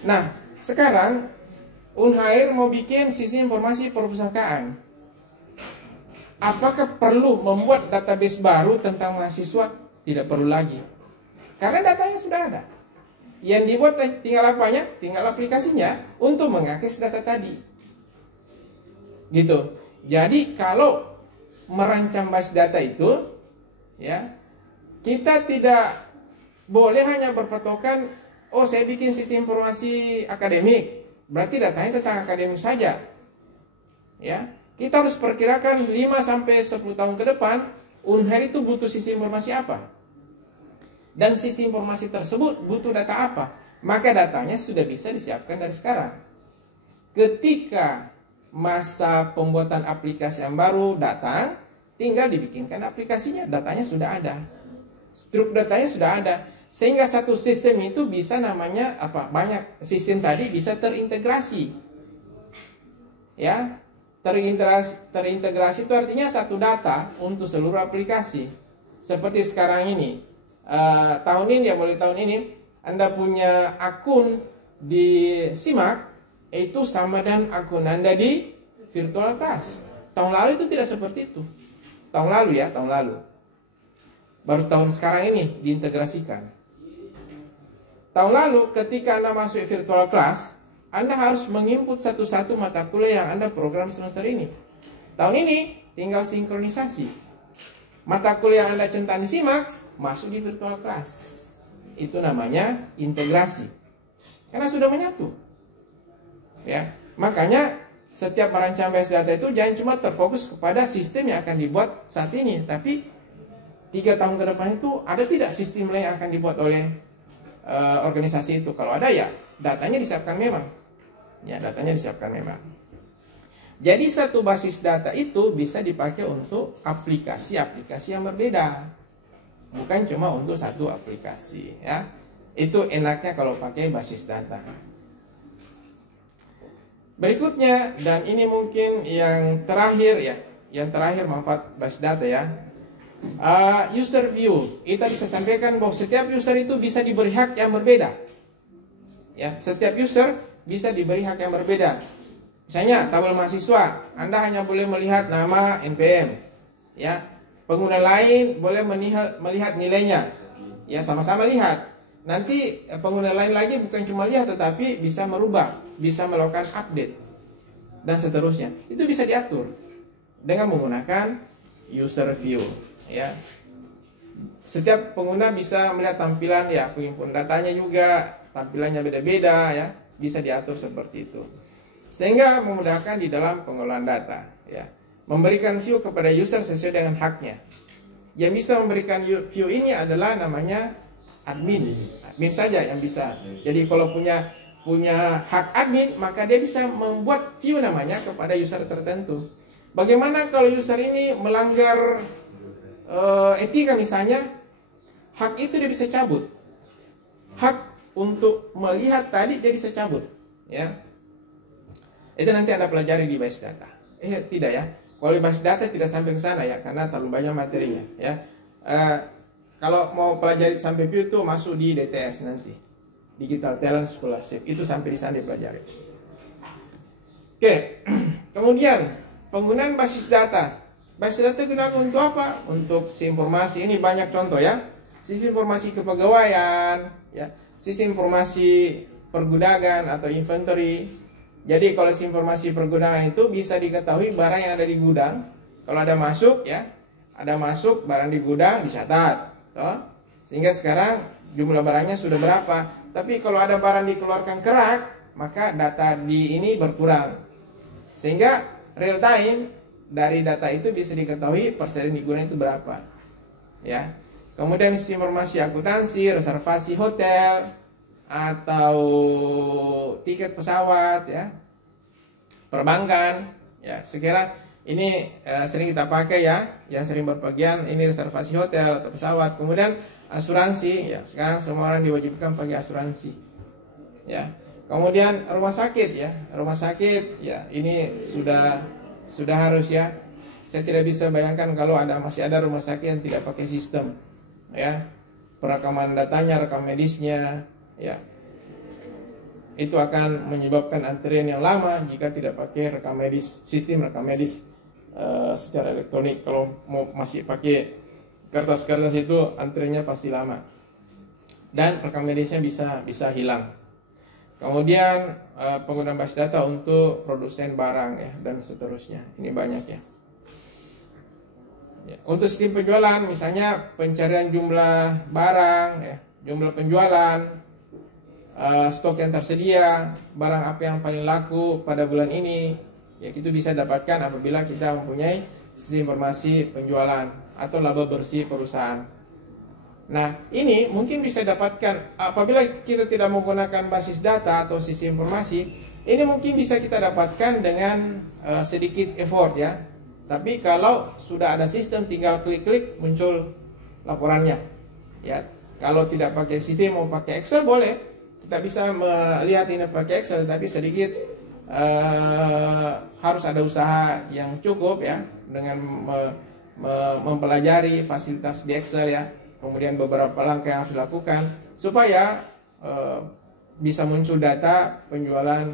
Nah, sekarang Unhair mau bikin sisi informasi perpustakaan. Apakah perlu membuat database baru tentang mahasiswa? Tidak perlu lagi. Karena datanya sudah ada. Yang dibuat tinggal apanya? Tinggal aplikasinya untuk mengakses data tadi. Gitu. Jadi kalau merancang basis data itu, ya, kita tidak boleh hanya berpatokan, oh saya bikin sisi informasi akademik, berarti datanya tentang akademik saja. Ya, kita harus perkirakan 5-10 tahun ke depan Unhair itu butuh sisi informasi apa, dan sisi informasi tersebut butuh data apa. Maka datanya sudah bisa disiapkan dari sekarang. Ketika masa pembuatan aplikasi yang baru datang, tinggal dibikinkan aplikasinya, datanya sudah ada, struktur datanya sudah ada, sehingga satu sistem itu bisa namanya apa? Banyak sistem tadi bisa terintegrasi, ya. Terintegrasi itu artinya satu data untuk seluruh aplikasi. Seperti sekarang ini, tahun ini ya, mulai tahun ini Anda punya akun di Simak, itu sama dengan akun Anda di virtual class. Tahun lalu itu tidak seperti itu. Tahun lalu ya, tahun lalu. Baru tahun sekarang ini diintegrasikan. Tahun lalu ketika Anda masuk virtual class, Anda harus menginput satu-satu mata kuliah yang Anda program semester ini. Tahun ini tinggal sinkronisasi. Mata kuliah yang Anda centang di Simak masuk di virtual class. Itu namanya integrasi. Karena sudah menyatu. Ya, makanya setiap merancang basis data itu jangan cuma terfokus kepada sistem yang akan dibuat saat ini, tapi 3 tahun ke depan itu ada tidak sistem lain yang akan dibuat oleh organisasi itu. Kalau ada ya datanya disiapkan memang. Ya, datanya disiapkan memang. Jadi satu basis data itu bisa dipakai untuk aplikasi-aplikasi yang berbeda. Bukan cuma untuk satu aplikasi, ya. Itu enaknya kalau pakai basis data. Berikutnya, dan ini mungkin yang terakhir ya, yang terakhir manfaat basis data ya, user view. Itu tadi saya sampaikan bahwa setiap user itu bisa diberi hak yang berbeda. Ya, setiap user bisa diberi hak yang berbeda. Misalnya tabel mahasiswa, Anda hanya boleh melihat nama NPM. Ya, pengguna lain boleh melihat nilainya. Ya, sama-sama lihat. Nanti pengguna lain lagi bukan cuma lihat, tetapi bisa merubah, bisa melakukan update, dan seterusnya. Itu bisa diatur dengan menggunakan user view. Ya, setiap pengguna bisa melihat tampilan, ya, penginput datanya juga, tampilannya beda-beda, ya, bisa diatur seperti itu. Sehingga memudahkan di dalam pengelolaan data. Ya, memberikan view kepada user sesuai dengan haknya. Yang bisa memberikan view ini adalah namanya admin saja yang bisa. Jadi kalau punya hak admin, maka dia bisa membuat view namanya kepada user tertentu. Bagaimana kalau user ini melanggar etika misalnya, hak itu dia bisa cabut. Hak untuk melihat tadi dia bisa cabut, ya. Itu nanti Anda pelajari di basis data. Tidak ya. Kalau di basis data tidak sampai ke sana ya, karena terlalu banyak materinya, ya. Kalau mau pelajari sampai view itu masuk di DTS nanti, Digital Talent Scholarship, itu sampai di sana dipelajari. Oke, kemudian penggunaan basis data. Basis data digunakan untuk apa? Untuk sisi informasi. Ini banyak contoh ya. Sisi informasi kepegawaian, ya. Sisi informasi pergudangan atau inventory. Jadi kalau sisi informasi pergudangan itu bisa diketahui barang yang ada di gudang. Kalau ada masuk, ya, ada masuk barang di gudang dicatat, toh. Sehingga sekarang jumlah barangnya sudah berapa. Tapi kalau ada barang dikeluarkan kerak, maka data di ini berkurang. Sehingga real time dari data itu bisa diketahui persediaan di gudang itu berapa. Ya. Kemudian informasi akuntansi, reservasi hotel atau tiket pesawat, ya, perbankan, ya. Sekira ini sering kita pakai, ya, yang sering berpergian, ini reservasi hotel atau pesawat. Kemudian asuransi, ya, sekarang semua orang diwajibkan pakai asuransi, ya. Kemudian rumah sakit, ya, rumah sakit, ya, ini sudah harus, ya. Saya tidak bisa bayangkan kalau masih ada rumah sakit yang tidak pakai sistem, ya, perekaman datanya, rekam medisnya, ya. Itu akan menyebabkan antrian yang lama jika tidak pakai rekam medis, sistem rekam medis secara elektronik. Kalau masih pakai kertas-kertas itu antriannya pasti lama dan rekam medisnya bisa hilang. Kemudian penggunaan basis data untuk produsen barang, ya, dan seterusnya. Ini banyak, ya. Ya, untuk sistem penjualan, misalnya pencarian jumlah barang, ya, jumlah penjualan, stok yang tersedia, barang apa yang paling laku pada bulan ini, ya, itu bisa dapatkan apabila kita mempunyai sistem informasi penjualan atau laba bersih perusahaan. Nah, ini mungkin bisa dapatkan apabila kita tidak menggunakan basis data atau sistem informasi. Ini mungkin bisa kita dapatkan dengan sedikit effort, ya. Tapi kalau sudah ada sistem, tinggal klik-klik muncul laporannya, ya. Kalau tidak pakai sistem, mau pakai Excel boleh. Kita bisa melihat ini pakai Excel, tapi sedikit harus ada usaha yang cukup, ya, dengan mempelajari fasilitas di Excel, ya. Kemudian beberapa langkah yang harus dilakukan supaya bisa muncul data penjualan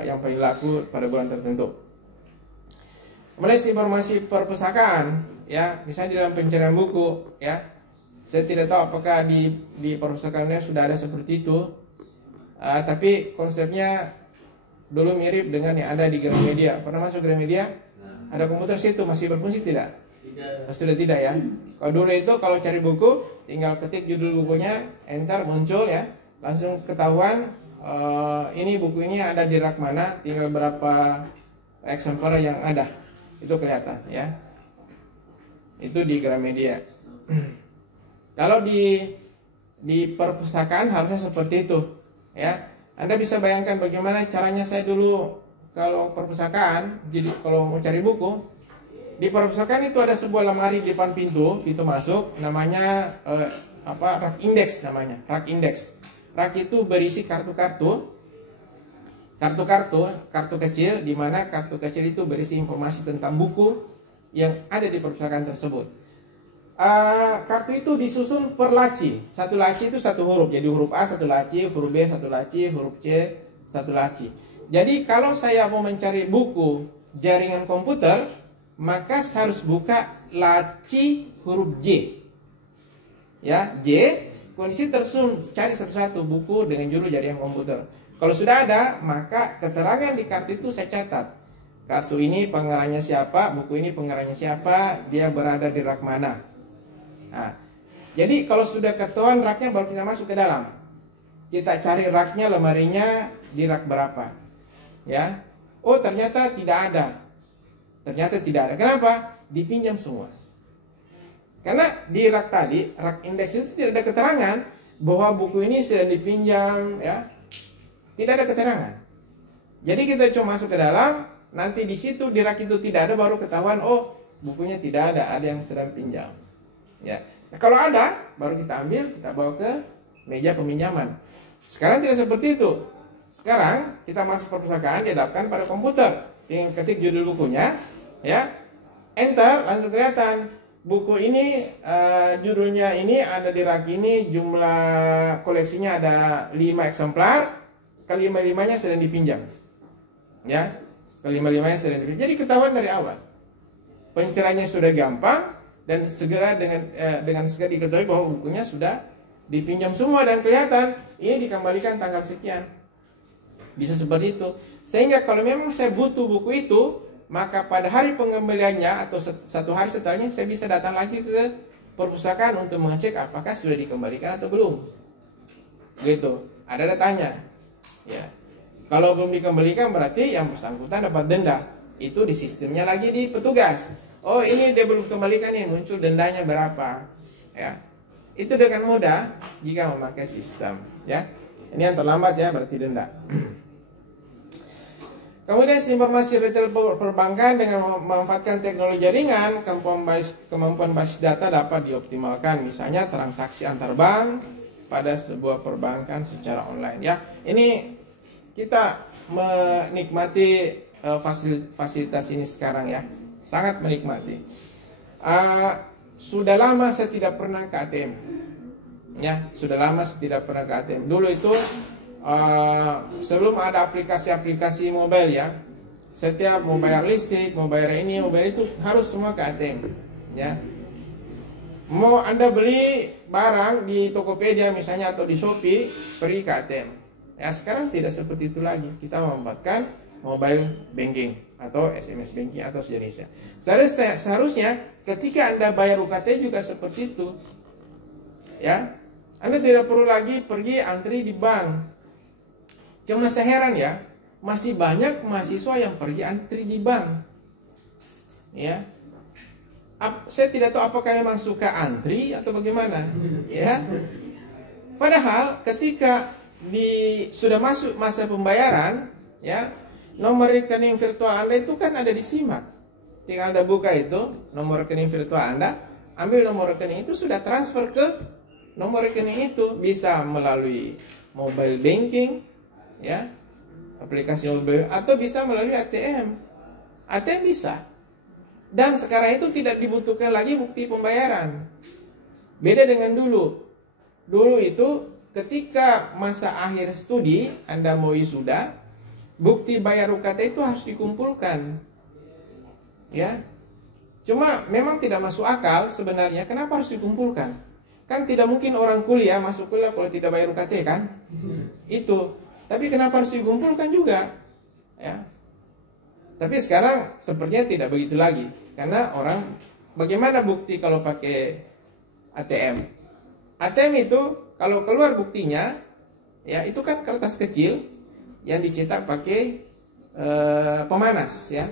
yang paling laku pada bulan tertentu. Kemudian informasi perpustakaan, ya, misalnya di dalam pencarian buku, ya. Saya tidak tahu apakah di perpustakaannya sudah ada seperti itu. Tapi konsepnya dulu mirip dengan yang ada di Gramedia. Pernah masuk Gramedia? Ada komputer situ, masih berfungsi tidak? Tidak. Sudah tidak, ya. Kalau dulu itu kalau cari buku, tinggal ketik judul bukunya, enter, muncul, ya, langsung ketahuan ini buku ini ada di rak mana, tinggal berapa eksemplar yang ada, itu kelihatan, ya. Itu di Gramedia. Kalau di perpustakaan harusnya seperti itu. Ya, Anda bisa bayangkan bagaimana caranya saya dulu kalau perpustakaan. Jadi kalau mau cari buku di perpustakaan itu ada sebuah lemari di depan pintu masuk, namanya rak indeks namanya, rak indeks. Rak itu berisi kartu kecil, di mana kartu kecil itu berisi informasi tentang buku yang ada di perpustakaan tersebut. Kartu itu disusun per laci. Satu laci itu satu huruf. Jadi huruf A satu laci, huruf B satu laci, huruf C satu laci. Jadi kalau saya mau mencari buku jaringan komputer, maka saya harus buka laci huruf J. Ya, J. Kondisi tersusun, cari satu-satu buku dengan judul jaringan komputer. Kalau sudah ada, maka keterangan di kartu itu saya catat. Kartu ini pengarahnya siapa, buku ini pengarahnya siapa, dia berada di rak mana. Nah, jadi kalau sudah ketahuan raknya, baru kita masuk ke dalam. Kita cari raknya, lemarinya di rak berapa, ya. Oh, ternyata tidak ada. Kenapa? Dipinjam semua. Karena di rak tadi, rak indeks itu tidak ada keterangan bahwa buku ini sudah dipinjam, ya. Tidak ada keterangan. Jadi kita cuma masuk ke dalam, nanti di situ di rak itu tidak ada, baru ketahuan, oh, bukunya tidak ada yang sedang pinjam. Ya, nah, kalau ada baru kita ambil, kita bawa ke meja peminjaman. Sekarang tidak seperti itu. Sekarang kita masuk perpustakaan, dihadapkan pada komputer, tinggal ketik judul bukunya, ya, enter, langsung kelihatan buku ini judulnya ini ada di rak ini, jumlah koleksinya ada 5 eksemplar, kelima-limanya sedang dipinjam, ya, kelima-limanya sedang dipinjam. Jadi ketahuan dari awal. Pencariannya sudah gampang. Dan segera dengan segera diketahui bahwa bukunya sudah dipinjam semua dan kelihatan ini dikembalikan tanggal sekian. Bisa seperti itu. Sehingga kalau memang saya butuh buku itu, maka pada hari pengembaliannya atau satu hari setelahnya saya bisa datang lagi ke perpustakaan untuk mengecek apakah sudah dikembalikan atau belum. Gitu. Ada datanya. Ya. Kalau belum dikembalikan berarti yang bersangkutan dapat denda. Itu di sistemnya lagi di petugas. Oh, ini dia belum kembalikan nih, muncul dendanya berapa. Ya. Itu dengan mudah jika memakai sistem, ya. Ini yang terlambat ya berarti denda. Kemudian informasi retail perbankan dengan memanfaatkan teknologi jaringan, kemampuan basis data dapat dioptimalkan, misalnya transaksi antar bank pada sebuah perbankan secara online. Ya, ini kita menikmati fasilitas ini sekarang ya, sangat menikmati. Sudah lama saya tidak pernah ke ATM. Ya, sudah lama saya tidak pernah ke ATM. Dulu itu sebelum ada aplikasi-aplikasi mobile ya, setiap mau bayar listrik, mau bayar ini, mau bayar itu harus semua ke ATM. Ya, mau Anda beli barang di Tokopedia misalnya atau di Shopee, pergi ke ATM. Ya, sekarang tidak seperti itu lagi. Kita memanfaatkan mobile banking atau SMS banking atau sejenisnya. Seharusnya ketika Anda bayar UKT juga seperti itu. Ya, Anda tidak perlu lagi pergi antri di bank. Cuma saya heran ya, masih banyak mahasiswa yang pergi antri di bank. Ya, saya tidak tahu apakah memang suka antri atau bagaimana. Ya, padahal ketika sudah masuk masa pembayaran, ya, nomor rekening virtual Anda itu kan ada di SIMAK. Tinggal Anda buka itu nomor rekening virtual Anda, ambil nomor rekening itu, sudah transfer ke nomor rekening itu, bisa melalui mobile banking. Ya, aplikasi mobile atau bisa melalui ATM. ATM bisa. Dan sekarang itu tidak dibutuhkan lagi bukti pembayaran. Beda dengan dulu. Dulu itu ketika masa akhir studi Anda mau wisuda, bukti bayar UKT itu harus dikumpulkan. Ya. Cuma memang tidak masuk akal sebenarnya, kenapa harus dikumpulkan? Kan tidak mungkin orang kuliah masuk kuliah kalau tidak bayar UKT kan? Itu. Tapi kenapa harus dikumpulkan juga? Ya. Tapi sekarang sepertinya tidak begitu lagi. Karena orang, bagaimana bukti kalau pakai ATM? ATM itu kalau keluar buktinya, ya itu kan kertas kecil yang dicetak pakai pemanas, ya.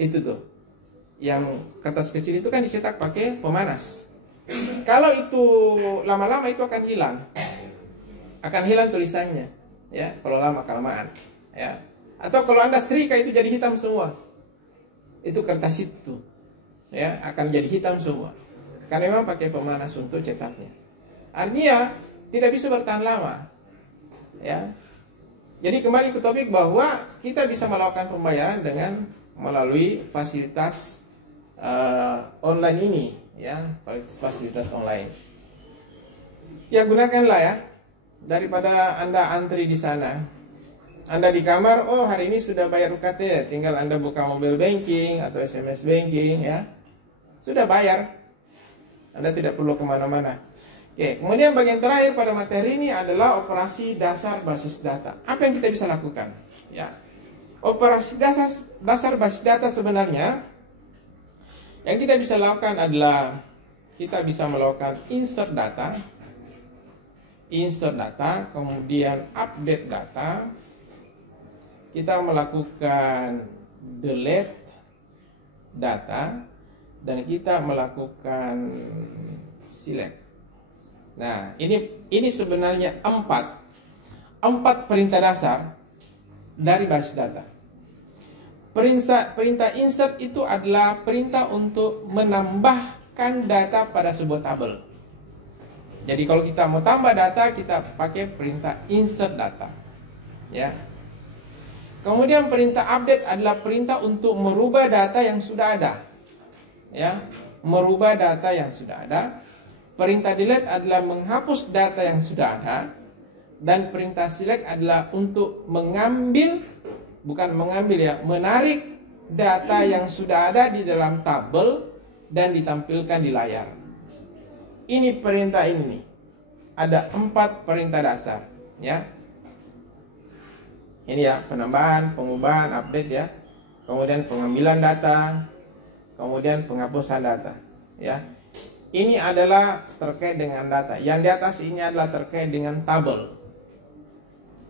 Itu tuh. Yang kertas kecil itu kan dicetak pakai pemanas. Kalau itu lama-lama itu akan hilang. Akan hilang tulisannya. Ya, kalau lama kelamaan, ya. Atau kalau Anda setrika itu jadi hitam semua. Itu kertas itu, ya, akan jadi hitam semua. Karena memang pakai pemanas untuk cetaknya. Artinya tidak bisa bertahan lama. Ya. Jadi kembali ke topik bahwa kita bisa melakukan pembayaran dengan melalui fasilitas online ini, ya, fasilitas online. Ya, gunakanlah ya. Daripada Anda antri di sana, Anda di kamar, oh hari ini sudah bayar UKT, tinggal Anda buka mobile banking atau SMS banking, ya, sudah bayar. Anda tidak perlu kemana-mana. Oke, kemudian bagian terakhir pada materi ini adalah operasi dasar basis data. Apa yang kita bisa lakukan? Ya, operasi dasar basis data sebenarnya yang kita bisa lakukan adalah kita bisa melakukan insert data, kemudian update data, kita melakukan delete data, dan kita melakukan select. Nah, ini sebenarnya empat perintah dasar dari basis data. Perintah insert itu adalah perintah untuk menambahkan data pada sebuah tabel. Jadi kalau kita mau tambah data, kita pakai perintah insert data. Ya. Kemudian perintah update adalah perintah untuk merubah data yang sudah ada. Ya, merubah data yang sudah ada. Perintah delete adalah menghapus data yang sudah ada. Dan perintah select adalah untuk mengambil, bukan mengambil ya, menarik data yang sudah ada di dalam tabel dan ditampilkan di layar. Ini perintah ini nih. Ada 4 perintah dasar, ya. Ini ya, penambahan, pengubahan, update ya. kemudian pengambilan data, kemudian penghapusan data. Ya, ini adalah terkait dengan data. Yang di atas ini adalah terkait dengan tabel.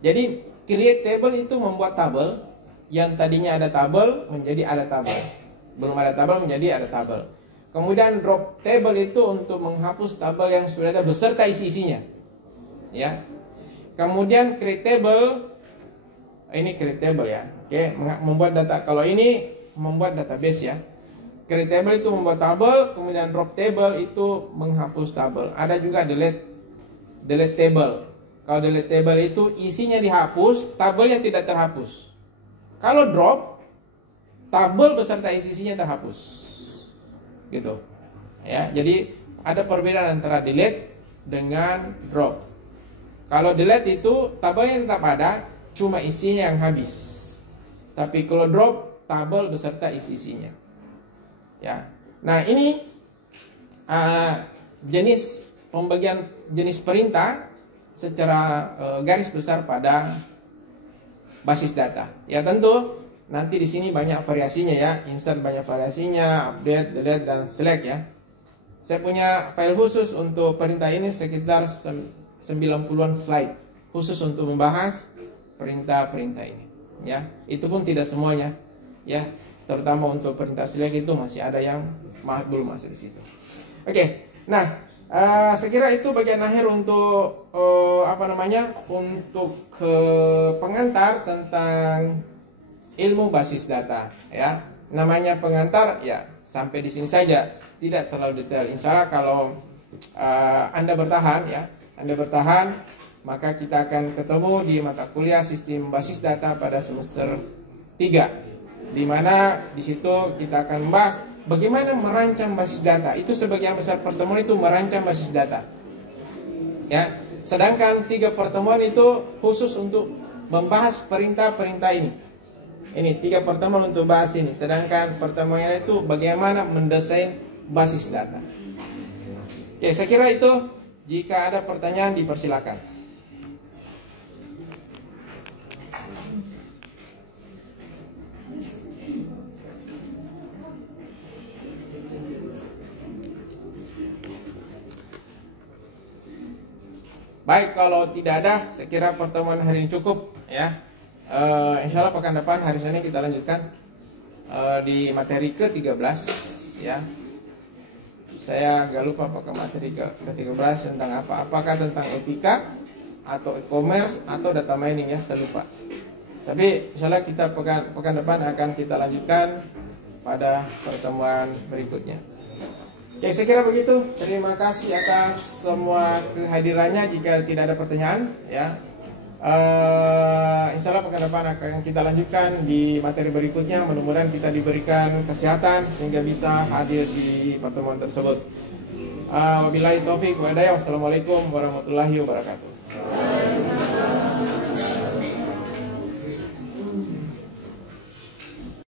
Jadi create table itu membuat tabel yang tadinya ada tabel menjadi ada tabel, belum ada tabel menjadi ada tabel. Kemudian drop table itu untuk menghapus tabel yang sudah ada beserta isi-isinya. Ya. Kemudian create table, ini create table ya. Oke, membuat data. Kalau ini membuat database ya. Create table itu membuat tabel, kemudian drop table itu menghapus tabel. Ada juga delete table. Kalau delete table itu isinya dihapus, tabelnya tidak terhapus. Kalau drop, tabel beserta isi-isinya terhapus. Gitu. Ya, jadi ada perbedaan antara delete dengan drop. Kalau delete itu tabelnya tetap ada, cuma isinya yang habis. Tapi kalau drop, tabel beserta isi-isinya. Ya. Nah, ini jenis pembagian jenis perintah secara garis besar pada basis data. Ya, tentu nanti di sini banyak variasinya ya, insert banyak variasinya, update, delete dan select ya. Saya punya file khusus untuk perintah ini sekitar 90-an slide khusus untuk membahas perintah-perintah ini ya. Itu pun tidak semuanya ya, terutama untuk perintah select itu masih ada yang belum masuk di situ. Oke. Nah, saya kira itu bagian akhir untuk untuk pengantar tentang ilmu basis data ya. Namanya pengantar ya, sampai di sini saja, tidak terlalu detail. Insya Allah kalau Anda bertahan ya, maka kita akan ketemu di mata kuliah sistem basis data pada semester 3, di mana di situ kita akan membahas bagaimana merancang basis data. Itu sebagian besar pertemuan itu merancang basis data ya. Sedangkan 3 pertemuan itu khusus untuk membahas perintah-perintah ini. Ini 3 pertemuan untuk bahas ini. Sedangkan pertemuan itu bagaimana mendesain basis data. Oke, saya kira itu. Jika ada pertanyaan dipersilakan. Baik, kalau tidak ada, saya kira pertemuan hari ini cukup ya. Insya Allah pekan depan hari Senin kita lanjutkan di materi ke-13 ya. Saya agak lupa apakah materi ke-13 tentang apa. Apakah tentang etika atau e-commerce atau data mining ya, saya lupa. Tapi insya Allah kita pekan depan akan kita lanjutkan pada pertemuan berikutnya. Ya, saya kira begitu. Terima kasih atas semua kehadirannya. Jika tidak ada pertanyaan ya, insya Allah pekan depan akan kita lanjutkan di materi berikutnya. Mudah-mudahan kita diberikan kesehatan sehingga bisa hadir di pertemuan tersebut. Wabillahi taufiq wa hidayah. Wassalamualaikum warahmatullahi wabarakatuh.